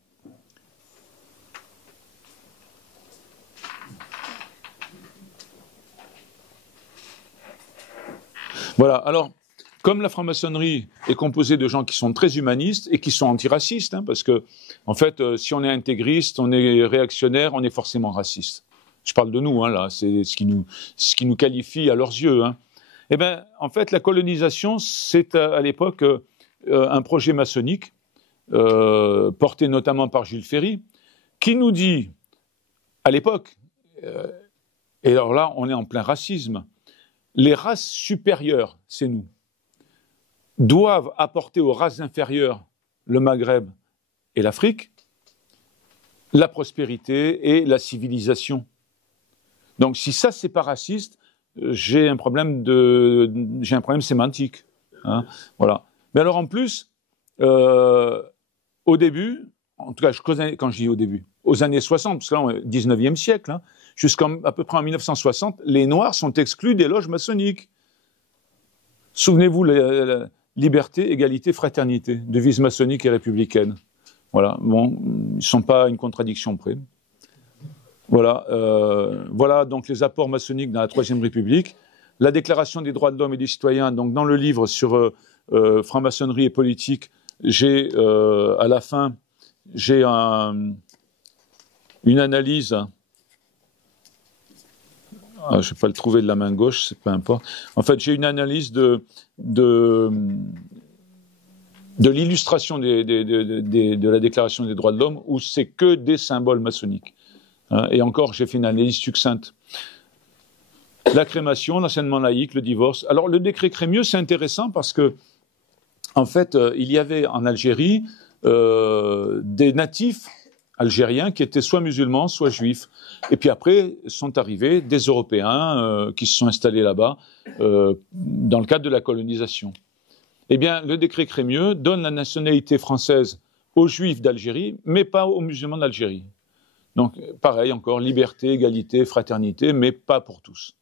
Voilà, alors, comme la franc-maçonnerie est composée de gens qui sont très humanistes et qui sont antiracistes, hein, parce que, en fait, si on est intégriste, on est réactionnaire, on est forcément raciste. Je parle de nous, hein, là, c'est ce qui nous qualifie à leurs yeux. Hein. Eh bien, en fait, la colonisation, c'est à l'époque un projet maçonnique, porté notamment par Jules Ferry, qui nous dit, à l'époque, et alors là, on est en plein racisme, les races supérieures, c'est nous, doivent apporter aux races inférieures, le Maghreb et l'Afrique, la prospérité et la civilisation. Donc si ça, c'est pas raciste, j'ai un problème sémantique. Hein, voilà. Mais alors en plus, au début, en tout cas quand je dis au début, aux années 60, parce que là, on est 19e siècle, hein, jusqu'à peu près en 1960, les Noirs sont exclus des loges maçonniques. Souvenez-vous, la liberté, égalité, fraternité, devise maçonnique et républicaine. Voilà, bon, ils ne sont pas à une contradiction près. Voilà, voilà donc les apports maçonniques dans la Troisième République. La Déclaration des droits de l'homme et des citoyens, donc dans le livre sur franc-maçonnerie et politique, j'ai à la fin, j'ai une analyse. Je ne vais pas le trouver de la main gauche, c'est peu importe. En fait, j'ai une analyse de l'illustration de la Déclaration des droits de l'homme où c'est que des symboles maçonniques. Et encore, j'ai fait une analyse succincte. La crémation, l'enseignement laïque, le divorce. Alors, le décret Crémieux, c'est intéressant parce que, en fait, il y avait en Algérie des natifs algériens qui étaient soit musulmans, soit juifs. Et puis après, sont arrivés des Européens qui se sont installés là-bas dans le cadre de la colonisation. Eh bien, le décret Crémieux donne la nationalité française aux juifs d'Algérie, mais pas aux musulmans d'Algérie. Donc, pareil, encore, liberté, égalité, fraternité, mais pas pour tous.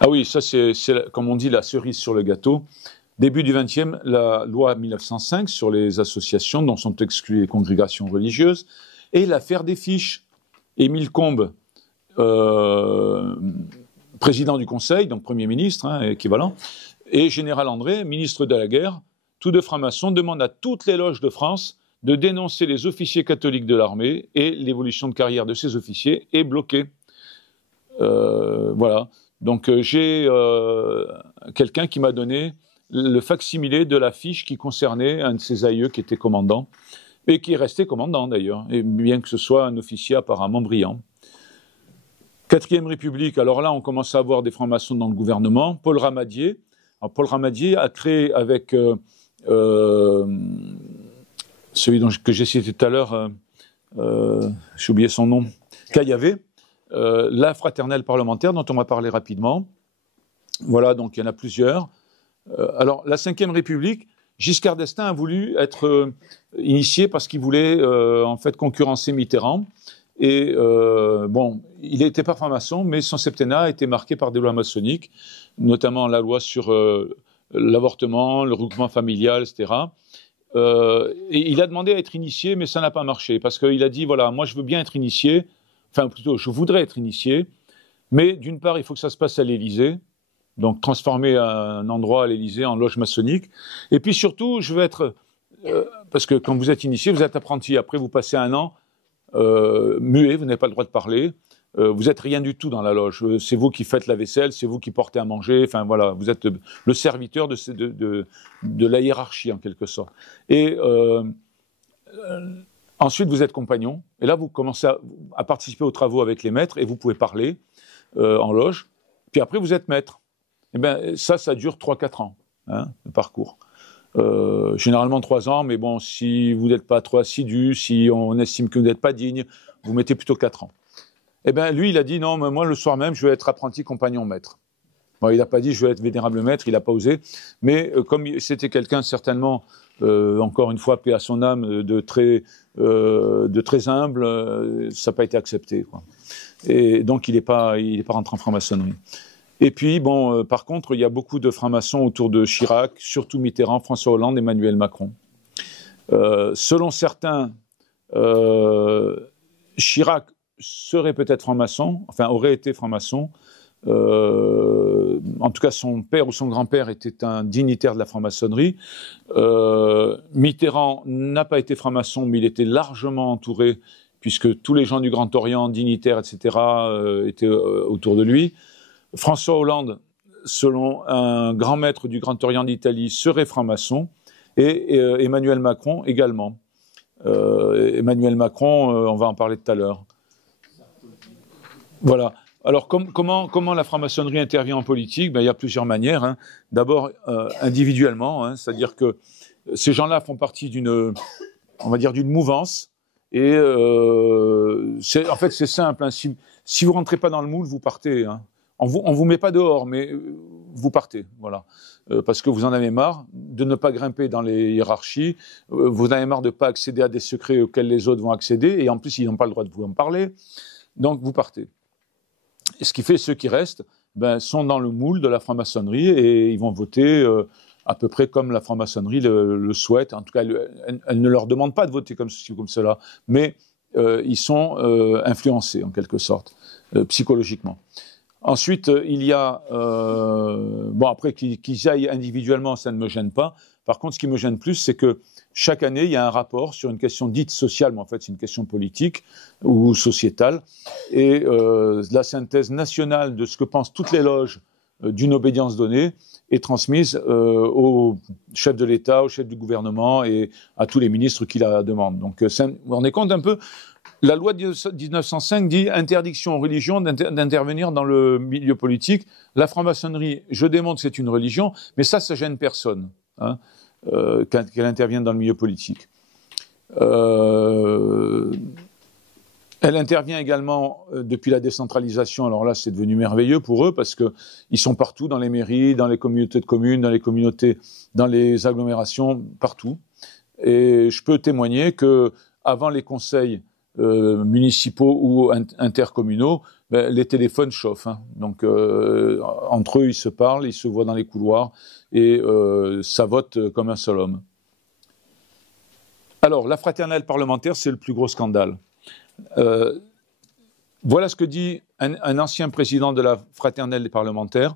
Ah oui, ça c'est, comme on dit, la cerise sur le gâteau. Début du XXe, la loi 1905 sur les associations dont sont exclues les congrégations religieuses, et l'affaire des fiches. Émile Combes, président du Conseil, donc Premier ministre, hein, équivalent, et Général André, ministre de la Guerre, tous deux francs-maçons, demandent à toutes les loges de France de dénoncer les officiers catholiques de l'armée et l'évolution de carrière de ces officiers est bloquée. Voilà. Donc j'ai quelqu'un qui m'a donné le facsimilé de la fiche qui concernait un de ses aïeux qui était commandant, et qui est resté commandant d'ailleurs, et bien que ce soit un officier apparemment brillant. Quatrième République, alors là on commence à avoir des francs-maçons dans le gouvernement. Paul Ramadier. Alors, Paul Ramadier a créé avec celui que j'ai cité tout à l'heure, j'ai oublié son nom, Caillavet, la fraternelle parlementaire dont on va parler rapidement. Voilà, donc il y en a plusieurs. Alors, la Ve République, Giscard d'Estaing a voulu être initié parce qu'il voulait en fait concurrencer Mitterrand. Et bon, il n'était pas franc-maçon, mais son septennat a été marqué par des lois maçonniques, notamment la loi sur l'avortement, le regroupement familial, etc. Et il a demandé à être initié, mais ça n'a pas marché, parce qu'il a dit, voilà, moi je veux bien être initié, enfin plutôt, je voudrais être initié, mais d'une part, il faut que ça se passe à l'Élysée, donc transformer un endroit à l'Élysée en loge maçonnique, et puis surtout, je veux être, parce que quand vous êtes initié, vous êtes apprenti, après vous passez un an muet, vous n'avez pas le droit de parler, vous n'êtes rien du tout dans la loge, c'est vous qui faites la vaisselle, c'est vous qui portez à manger, enfin voilà, vous êtes le serviteur de la hiérarchie en quelque sorte. Et ensuite vous êtes compagnon, et là vous commencez à participer aux travaux avec les maîtres, et vous pouvez parler en loge, puis après vous êtes maître. Et bien ça dure 3-4 ans, hein, le parcours. Généralement 3 ans, mais bon, si vous n'êtes pas trop assidu, si on estime que vous n'êtes pas digne, vous mettez plutôt 4 ans. Eh bien, lui, il a dit, non, mais moi, le soir même, je vais être apprenti compagnon maître. Bon, il n'a pas dit je veux être vénérable maître, il n'a pas osé, mais comme c'était quelqu'un certainement, encore une fois, paix à son âme, de très humble, ça n'a pas été accepté, quoi. Et donc il n'est pas rentré en franc-maçonnerie. Et puis, bon, par contre, il y a beaucoup de francs-maçons autour de Chirac, surtout Mitterrand, François Hollande, Emmanuel Macron. Selon certains, Chirac serait peut-être franc-maçon, enfin aurait été franc-maçon. En tout cas, son père ou son grand-père était un dignitaire de la franc-maçonnerie. Mitterrand n'a pas été franc-maçon, mais il était largement entouré, puisque tous les gens du Grand Orient, dignitaires, etc., étaient autour de lui. François Hollande, selon un grand maître du Grand Orient d'Italie, serait franc-maçon, et Emmanuel Macron également. Emmanuel Macron, on va en parler tout à l'heure. Voilà. Alors, comment la franc-maçonnerie intervient en politique? Ben, il y a plusieurs manières, hein. D'abord, individuellement, hein, c'est-à-dire que ces gens-là font partie d'une mouvance, et en fait, c'est simple, hein. Si vous rentrez pas dans le moule, vous partez, hein. On vous met pas dehors, mais vous partez, voilà. Parce que vous en avez marre de ne pas grimper dans les hiérarchies, vous en avez marre de ne pas accéder à des secrets auxquels les autres vont accéder, et en plus, ils n'ont pas le droit de vous en parler, donc vous partez. Et ce qui fait, ceux qui restent, ben, sont dans le moule de la franc-maçonnerie, et ils vont voter à peu près comme la franc-maçonnerie le souhaite. En tout cas, elle ne leur demande pas de voter comme ceci ou comme cela, mais ils sont influencés, en quelque sorte, psychologiquement. Ensuite, il y a... bon, après, qu'ils aillent individuellement, ça ne me gêne pas. Par contre, ce qui me gêne plus, c'est que chaque année, il y a un rapport sur une question dite sociale, mais en fait, c'est une question politique ou sociétale. Et la synthèse nationale de ce que pensent toutes les loges d'une obédience donnée est transmise au chef de l'État, au chef du gouvernement et à tous les ministres qui la demandent. Donc, vous vous rendez compte un peu ? La loi de 1905 dit interdiction aux religions d'intervenir dans le milieu politique. La franc-maçonnerie, je démontre que c'est une religion, mais ça gêne personne, hein, qu'elle intervienne dans le milieu politique. Elle intervient également depuis la décentralisation. Alors là, c'est devenu merveilleux pour eux parce qu'ils sont partout, dans les mairies, dans les communautés de communes, dans les communautés, dans les agglomérations, partout. Et je peux témoigner que avant les conseils municipaux ou intercommunaux, ben, les téléphones chauffent, hein. Donc entre eux, ils se parlent, ils se voient dans les couloirs et ça vote comme un seul homme. Alors, la fraternelle parlementaire, c'est le plus gros scandale. Voilà ce que dit un ancien président de la fraternelle des parlementaires.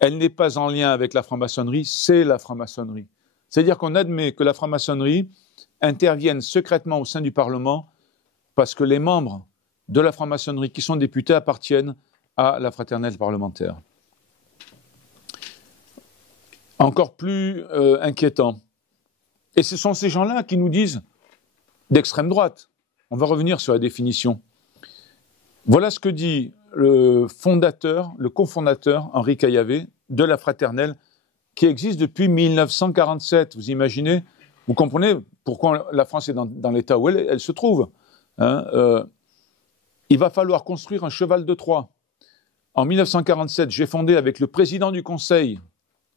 Elle n'est pas en lien avec la franc-maçonnerie, c'est la franc-maçonnerie. C'est-à-dire qu'on admet que la franc-maçonnerie intervienne secrètement au sein du Parlement parce que les membres de la franc-maçonnerie qui sont députés appartiennent à la fraternelle parlementaire. Encore plus inquiétant. Et ce sont ces gens-là qui nous disent d'extrême droite. On va revenir sur la définition. Voilà ce que dit le cofondateur, Henri Caillavet, de la fraternelle, qui existe depuis 1947. Vous imaginez? Vous comprenez pourquoi la France est dans l'état où elle se trouve, hein, il va falloir construire un cheval de Troie. En 1947, j'ai fondé avec le président du Conseil,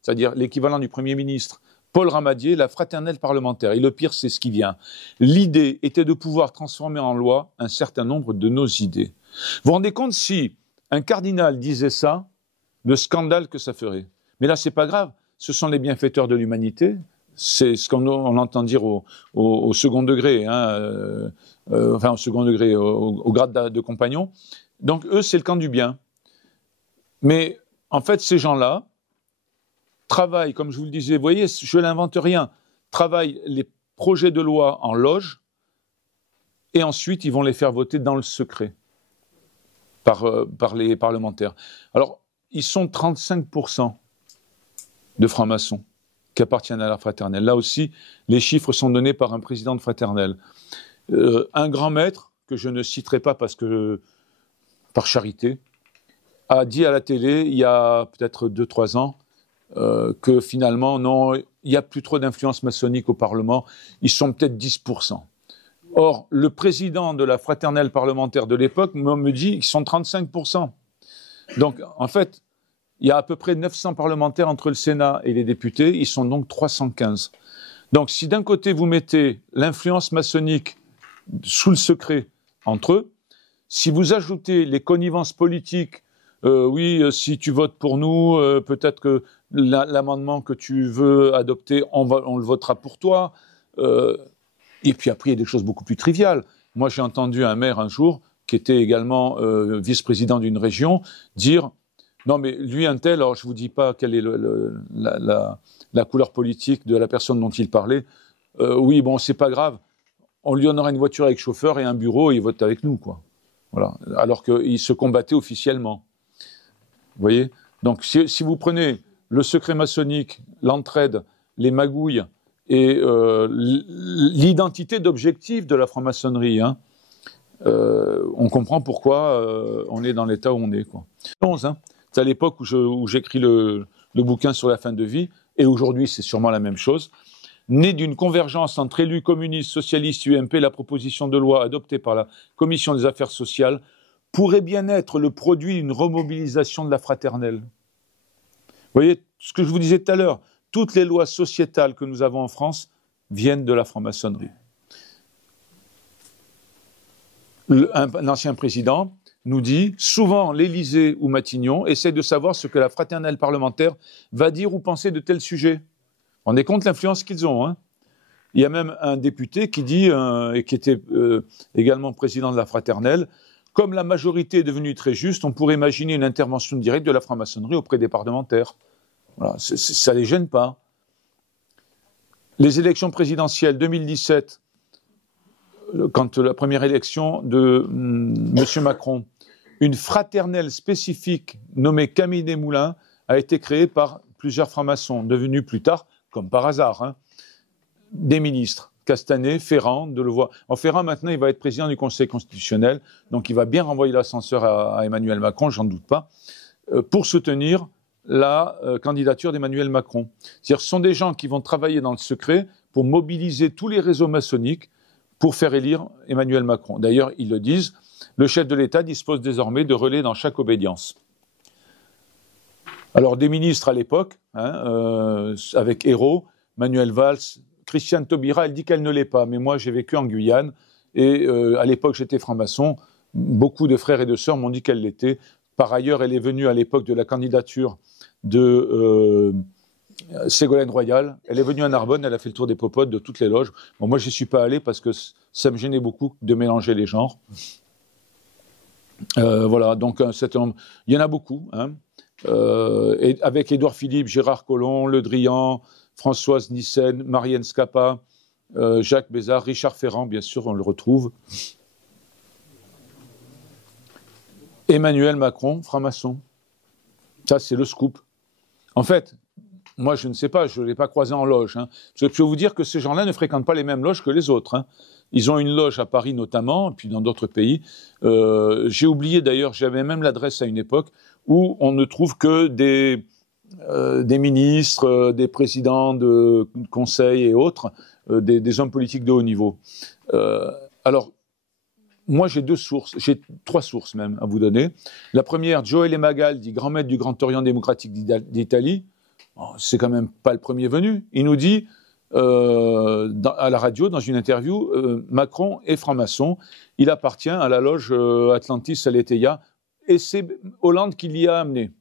c'est-à-dire l'équivalent du Premier ministre, Paul Ramadier, la fraternelle parlementaire. Et le pire, c'est ce qui vient. L'idée était de pouvoir transformer en loi un certain nombre de nos idées. Vous vous rendez compte, si un cardinal disait ça, le scandale que ça ferait. Mais là, c'est pas grave. Ce sont les bienfaiteurs de l'humanité. C'est ce qu'on entend dire au second degré, hein, enfin au second degré, au grade de compagnon. Donc eux, c'est le camp du bien. Mais en fait, ces gens-là travaillent, comme je vous le disais, vous voyez, je n'invente rien, travaillent les projets de loi en loge et ensuite ils vont les faire voter dans le secret par les parlementaires. Alors, ils sont 35% de francs-maçons qui appartiennent à la fraternelle. Là aussi, les chiffres sont donnés par un président de fraternelle. Un grand maître, que je ne citerai pas parce que, par charité, a dit à la télé, il y a peut-être 2-3 ans, que finalement, non, il n'y a plus trop d'influence maçonnique au Parlement, ils sont peut-être 10%. Or, le président de la fraternelle parlementaire de l'époque me dit qu'ils sont 35%. Donc, en fait, Il y a à peu près 900 parlementaires entre le Sénat et les députés, ils sont donc 315. Donc si d'un côté vous mettez l'influence maçonnique sous le secret entre eux, si vous ajoutez les connivences politiques, oui, si tu votes pour nous, peut-être que l'amendement que tu veux adopter, on le votera pour toi. Et puis après, il y a des choses beaucoup plus triviales. Moi, j'ai entendu un maire un jour, qui était également vice-président d'une région, dire « Non, mais lui, un tel, alors je ne vous dis pas quelle est la couleur politique de la personne dont il parlait. Oui, bon, c'est pas grave. On lui donnera une voiture avec chauffeur et un bureau et il vote avec nous, quoi. » Voilà. Alors qu'il se combattait officiellement. Vous voyez ? Donc, si vous prenez le secret maçonnique, l'entraide, les magouilles et l'identité d'objectif de la franc-maçonnerie, hein, on comprend pourquoi on est dans l'état où on est, quoi. 11, hein, c'est à l'époque où j'écris le bouquin sur la fin de vie, et aujourd'hui c'est sûrement la même chose. Né d'une convergence entre élus communistes, socialistes, UMP, la proposition de loi adoptée par la Commission des affaires sociales pourrait bien être le produit d'une remobilisation de la fraternelle. Vous voyez, ce que je vous disais tout à l'heure, toutes les lois sociétales que nous avons en France viennent de la franc-maçonnerie. Un ancien président nous dit, souvent l'Élysée ou Matignon essaie de savoir ce que la fraternelle parlementaire va dire ou penser de tel sujet. On est contre l'influence qu'ils ont, hein. Il y a même un député qui dit, et qui était également président de la fraternelle, comme la majorité est devenue très juste, on pourrait imaginer une intervention directe de la franc-maçonnerie auprès des parlementaires. Voilà, ça ne les gêne pas. Les élections présidentielles 2017, quand la première élection de M. Macron, une fraternelle spécifique nommée Camille Desmoulins a été créée par plusieurs francs-maçons, devenus plus tard, comme par hasard, hein, des ministres. Castanet, Ferrand, Delevoye. En Ferrand, maintenant, il va être président du Conseil constitutionnel, donc il va bien renvoyer l'ascenseur à Emmanuel Macron, j'en doute pas, pour soutenir la candidature d'Emmanuel Macron. C'est-à-dire, ce sont des gens qui vont travailler dans le secret pour mobiliser tous les réseaux maçonniques pour faire élire Emmanuel Macron. D'ailleurs, ils le disent, le chef de l'État dispose désormais de relais dans chaque obédience. Alors, des ministres à l'époque, hein, avec Ayrault, Manuel Valls, Christiane Taubira, elle dit qu'elle ne l'est pas, mais moi j'ai vécu en Guyane, et à l'époque j'étais franc-maçon, beaucoup de frères et de sœurs m'ont dit qu'elle l'était. Par ailleurs, elle est venue à l'époque de la candidature de Ségolène Royal, elle est venue à Narbonne, elle a fait le tour des popotes de toutes les loges. Bon, moi, je n'y suis pas allé parce que ça me gênait beaucoup de mélanger les genres. Voilà, donc il y en a beaucoup, hein. Et avec Édouard Philippe, Gérard Collomb, Le Drian, Françoise Nyssen, Marianne Scappa, Jacques Bézard, Richard Ferrand, bien sûr, on le retrouve. Emmanuel Macron, franc-maçon. Ça, c'est le scoop. En fait, moi, je ne sais pas, je ne l'ai pas croisé en loge, hein. Je peux vous dire que ces gens-là ne fréquentent pas les mêmes loges que les autres, hein. Ils ont une loge à Paris notamment, et puis dans d'autres pays. J'ai oublié d'ailleurs, j'avais même l'adresse à une époque, où on ne trouve que des ministres, des présidents de conseils et autres, des hommes politiques de haut niveau. Alors, moi j'ai j'ai trois sources même à vous donner. La première, Joël Magal, dit grand maître du Grand Orient démocratique d'Italie. Oh, c'est quand même pas le premier venu. Il nous dit, à la radio, dans une interview, Macron est franc-maçon, il appartient à la loge Atlantis Aletheia, et c'est Hollande qui l'y a amené.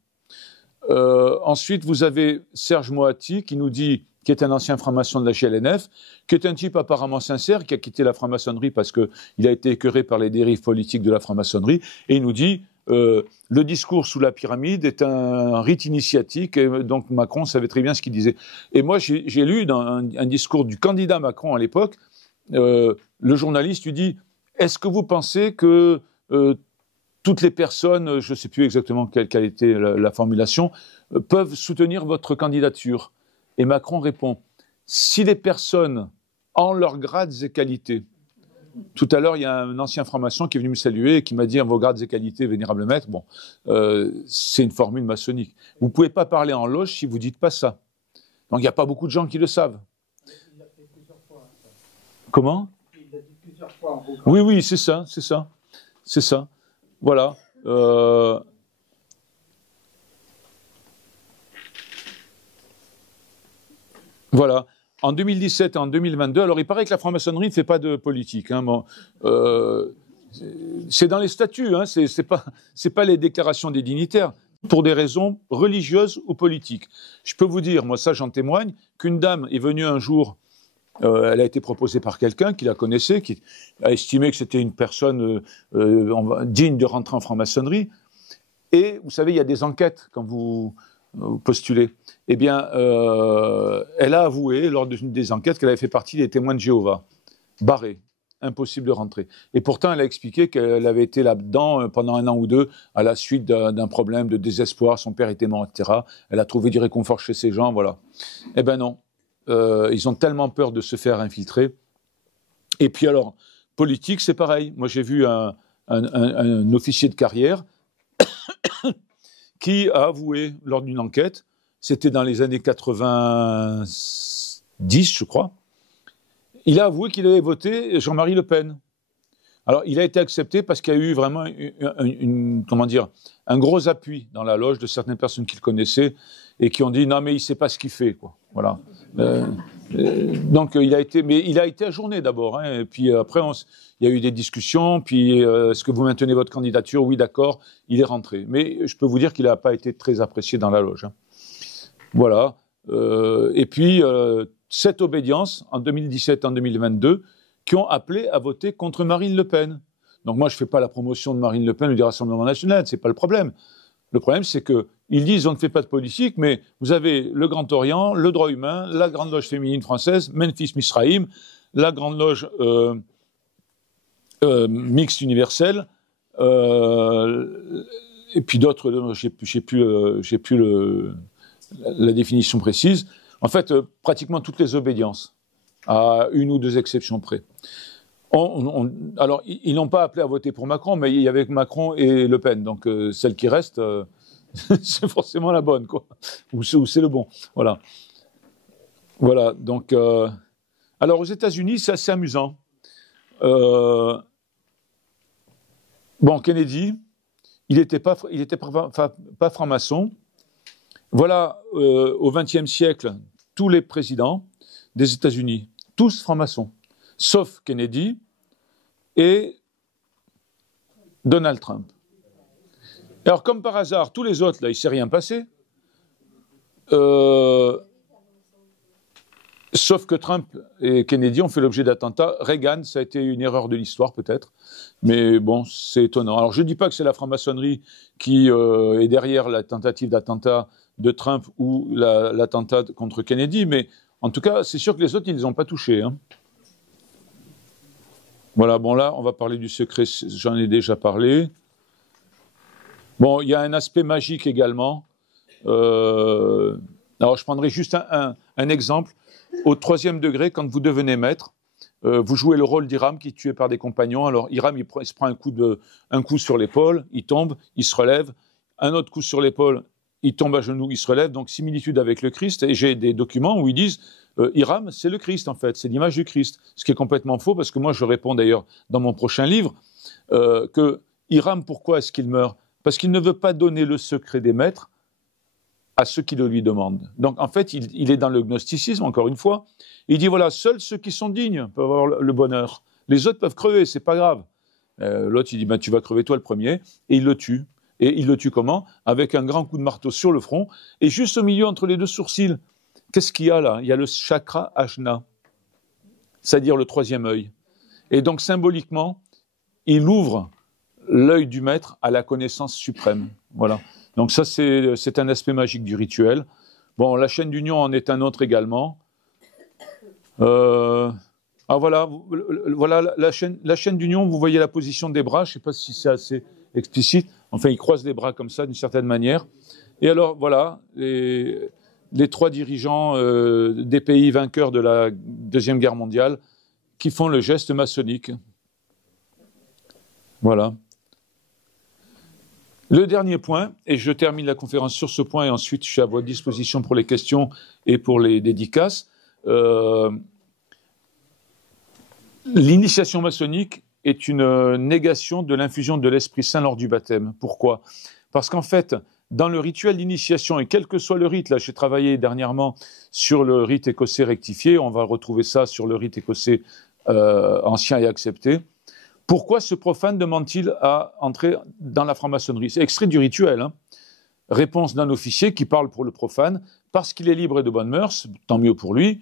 Ensuite, vous avez Serge Moati qui nous dit, qui est un ancien franc-maçon de la GLNF, qui est un type apparemment sincère, qui a quitté la franc-maçonnerie parce qu'il a été écœuré par les dérives politiques de la franc-maçonnerie, et il nous dit, le discours sous la pyramide est un rite initiatique, et donc Macron savait très bien ce qu'il disait. Et moi, j'ai lu dans un discours du candidat Macron à l'époque, le journaliste lui dit, est-ce que vous pensez que toutes les personnes, je ne sais plus exactement quelle était la formulation, peuvent soutenir votre candidature? Et Macron répond, si les personnes ont leurs grades et qualités. Tout à l'heure, il y a un ancien franc-maçon qui est venu me saluer et qui m'a dit, vos grades et qualités, vénérable maître, bon, c'est une formule maçonnique. Vous ne pouvez pas parler en loge si vous ne dites pas ça. Donc il n'y a pas beaucoup de gens qui le savent. Il l'a fait plusieurs fois. Comment? Il l'a dit plusieurs fois. Oui, oui, c'est ça, c'est ça. C'est ça. Voilà. Voilà. En 2017 et en 2022, alors il paraît que la franc-maçonnerie ne fait pas de politique. Hein, bon, c'est dans les statuts, hein, c'est pas les déclarations des dignitaires, pour des raisons religieuses ou politiques. Je peux vous dire, moi ça j'en témoigne, qu'une dame est venue un jour, elle a été proposée par quelqu'un qui la connaissait, qui a estimé que c'était une personne digne de rentrer en franc-maçonnerie. Et vous savez, il y a des enquêtes quand vous postulez. Eh bien, elle a avoué lors d'une des enquêtes qu'elle avait fait partie des témoins de Jéhovah, barrée. Impossible de rentrer. Et pourtant, elle a expliqué qu'elle avait été là-dedans pendant 1 an ou 2 à la suite d'un problème de désespoir. Son père était mort, etc. Elle a trouvé du réconfort chez ces gens, voilà. Eh ben non. Ils ont tellement peur de se faire infiltrer. Et puis alors, politique, c'est pareil. Moi, j'ai vu un officier de carrière qui a avoué lors d'une enquête, c'était dans les années 90, je crois, il a avoué qu'il avait voté Jean-Marie Le Pen. Alors, il a été accepté parce qu'il y a eu vraiment un gros appui dans la loge de certaines personnes qu'il connaissait et qui ont dit « Non, mais il ne sait pas ce qu'il fait. » quoi. Voilà. Donc, il a été ajourné d'abord. Hein, et puis après, il y a eu des discussions. Puis, est-ce que vous maintenez votre candidature? Oui, d'accord. Il est rentré. Mais je peux vous dire qu'il n'a pas été très apprécié dans la loge. Hein. Voilà. Et puis... cette obédience, en 2017 et en 2022, qui ont appelé à voter contre Marine Le Pen. Donc moi, je ne fais pas la promotion de Marine Le Pen ou du Rassemblement national, ce n'est pas le problème. Le problème, c'est qu'ils disent on ne fait pas de politique, mais vous avez le Grand Orient, le droit humain, la Grande Loge féminine française, Memphis Misraïm, la Grande Loge mixte universelle, et puis d'autres, j'ai plus la définition précise. En fait, pratiquement toutes les obédiences, à 1 ou 2 exceptions près. Alors, ils n'ont pas appelé à voter pour Macron, mais il y avait Macron et Le Pen. Donc, celle qui reste, c'est forcément la bonne, quoi. Ou c'est le bon. Voilà. Voilà. Donc, alors, aux États-Unis, c'est assez amusant. Bon, Kennedy, il n'était pas franc-maçon. Voilà, au XXe siècle, tous les présidents des États-Unis, tous francs-maçons, sauf Kennedy et Donald Trump. Alors, comme par hasard, tous les autres, là, il ne s'est rien passé, sauf que Trump et Kennedy ont fait l'objet d'attentats. Reagan, ça a été une erreur de l'histoire, peut-être, mais bon, c'est étonnant. Alors, je ne dis pas que c'est la franc-maçonnerie qui est derrière la tentative d'attentat de Trump ou l'attentat contre Kennedy, mais en tout cas, c'est sûr que les autres, ils ne les ont pas touchés. Hein. Voilà, bon là, on va parler du secret, j'en ai déjà parlé. Bon, il y a un aspect magique également. Alors, je prendrai juste un exemple. Au 3e degré, quand vous devenez maître, vous jouez le rôle d'Hiram qui est tué par des compagnons. Alors, Hiram, il se prend un coup sur l'épaule, il tombe, il se relève. Un autre coup sur l'épaule, il tombe à genoux, il se relève, donc similitude avec le Christ. Et j'ai des documents où ils disent Hiram, c'est le Christ en fait, c'est l'image du Christ. Ce qui est complètement faux, parce que moi je réponds d'ailleurs dans mon prochain livre que Hiram, pourquoi est-ce qu'il meurt? Parce qu'il ne veut pas donner le secret des maîtres à ceux qui le lui demandent. Donc en fait, il est dans le gnosticisme, encore une fois. Il dit voilà, seuls ceux qui sont dignes peuvent avoir le bonheur. Les autres peuvent crever, c'est pas grave. L'autre, il dit ben, tu vas crever toi le premier, et il le tue. Et il le tue comment? Avec un grand coup de marteau sur le front, et juste au milieu, entre les 2 sourcils, qu'est-ce qu'il y a là? Il y a le chakra ajna, c'est-à-dire le 3e œil. Et donc, symboliquement, il ouvre l'œil du maître à la connaissance suprême. Voilà. Donc ça, c'est un aspect magique du rituel. Bon, la chaîne d'union en est un autre également. Voilà la chaîne d'union, vous voyez la position des bras, je ne sais pas si c'est assez explicite. Enfin, ils croisent les bras comme ça, d'une certaine manière. Et alors, voilà, les 3 dirigeants des pays vainqueurs de la Deuxième Guerre mondiale qui font le geste maçonnique. Voilà. Le dernier point, et je termine la conférence sur ce point, et ensuite je suis à votre disposition pour les questions et pour les dédicaces. L'initiation maçonnique est une négation de l'infusion de l'Esprit Saint lors du baptême. Pourquoi? Parce qu'en fait, dans le rituel d'initiation, et quel que soit le rite, là j'ai travaillé dernièrement sur le rite écossais rectifié, on va retrouver ça sur le rite écossais ancien et accepté. Pourquoi ce profane demande-t-il à entrer dans la franc-maçonnerie? C'est extrait du rituel, hein. Réponse d'un officier qui parle pour le profane, parce qu'il est libre et de bonnes mœurs, tant mieux pour lui,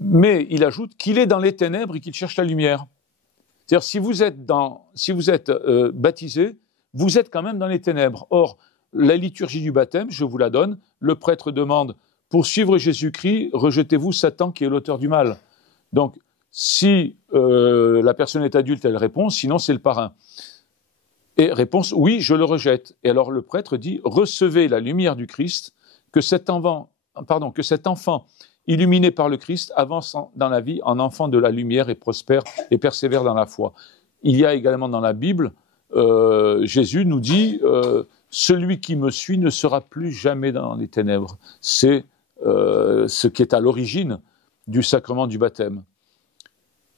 mais il ajoute qu'il est dans les ténèbres et qu'il cherche la lumière. C'est-à-dire, si vous êtes baptisé, vous êtes quand même dans les ténèbres. Or, la liturgie du baptême, je vous la donne, le prêtre demande, pour suivre Jésus-Christ, rejetez-vous Satan qui est l'auteur du mal. Donc, si la personne est adulte, elle répond, sinon c'est le parrain. Et réponse, oui, je le rejette. Et alors le prêtre dit, recevez la lumière du Christ, que cet enfant, illuminé par le Christ, avance dans la vie en enfant de la lumière et prospère et persévère dans la foi. Il y a également dans la Bible, Jésus nous dit, celui qui me suit ne sera plus jamais dans les ténèbres. C'est ce qui est à l'origine du sacrement du baptême.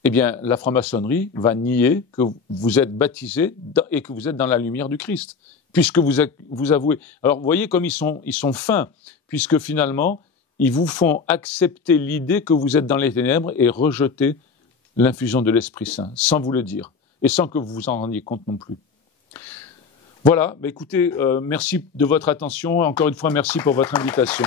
Eh bien, la franc-maçonnerie va nier que vous êtes baptisé et que vous êtes dans la lumière du Christ, puisque vous avouez. Alors, vous voyez comme ils sont fins, puisque finalement, ils vous font accepter l'idée que vous êtes dans les ténèbres et rejeter l'infusion de l'Esprit Saint, sans vous le dire, et sans que vous vous en rendiez compte non plus. Voilà, écoutez, merci de votre attention. Encore une fois, merci pour votre invitation.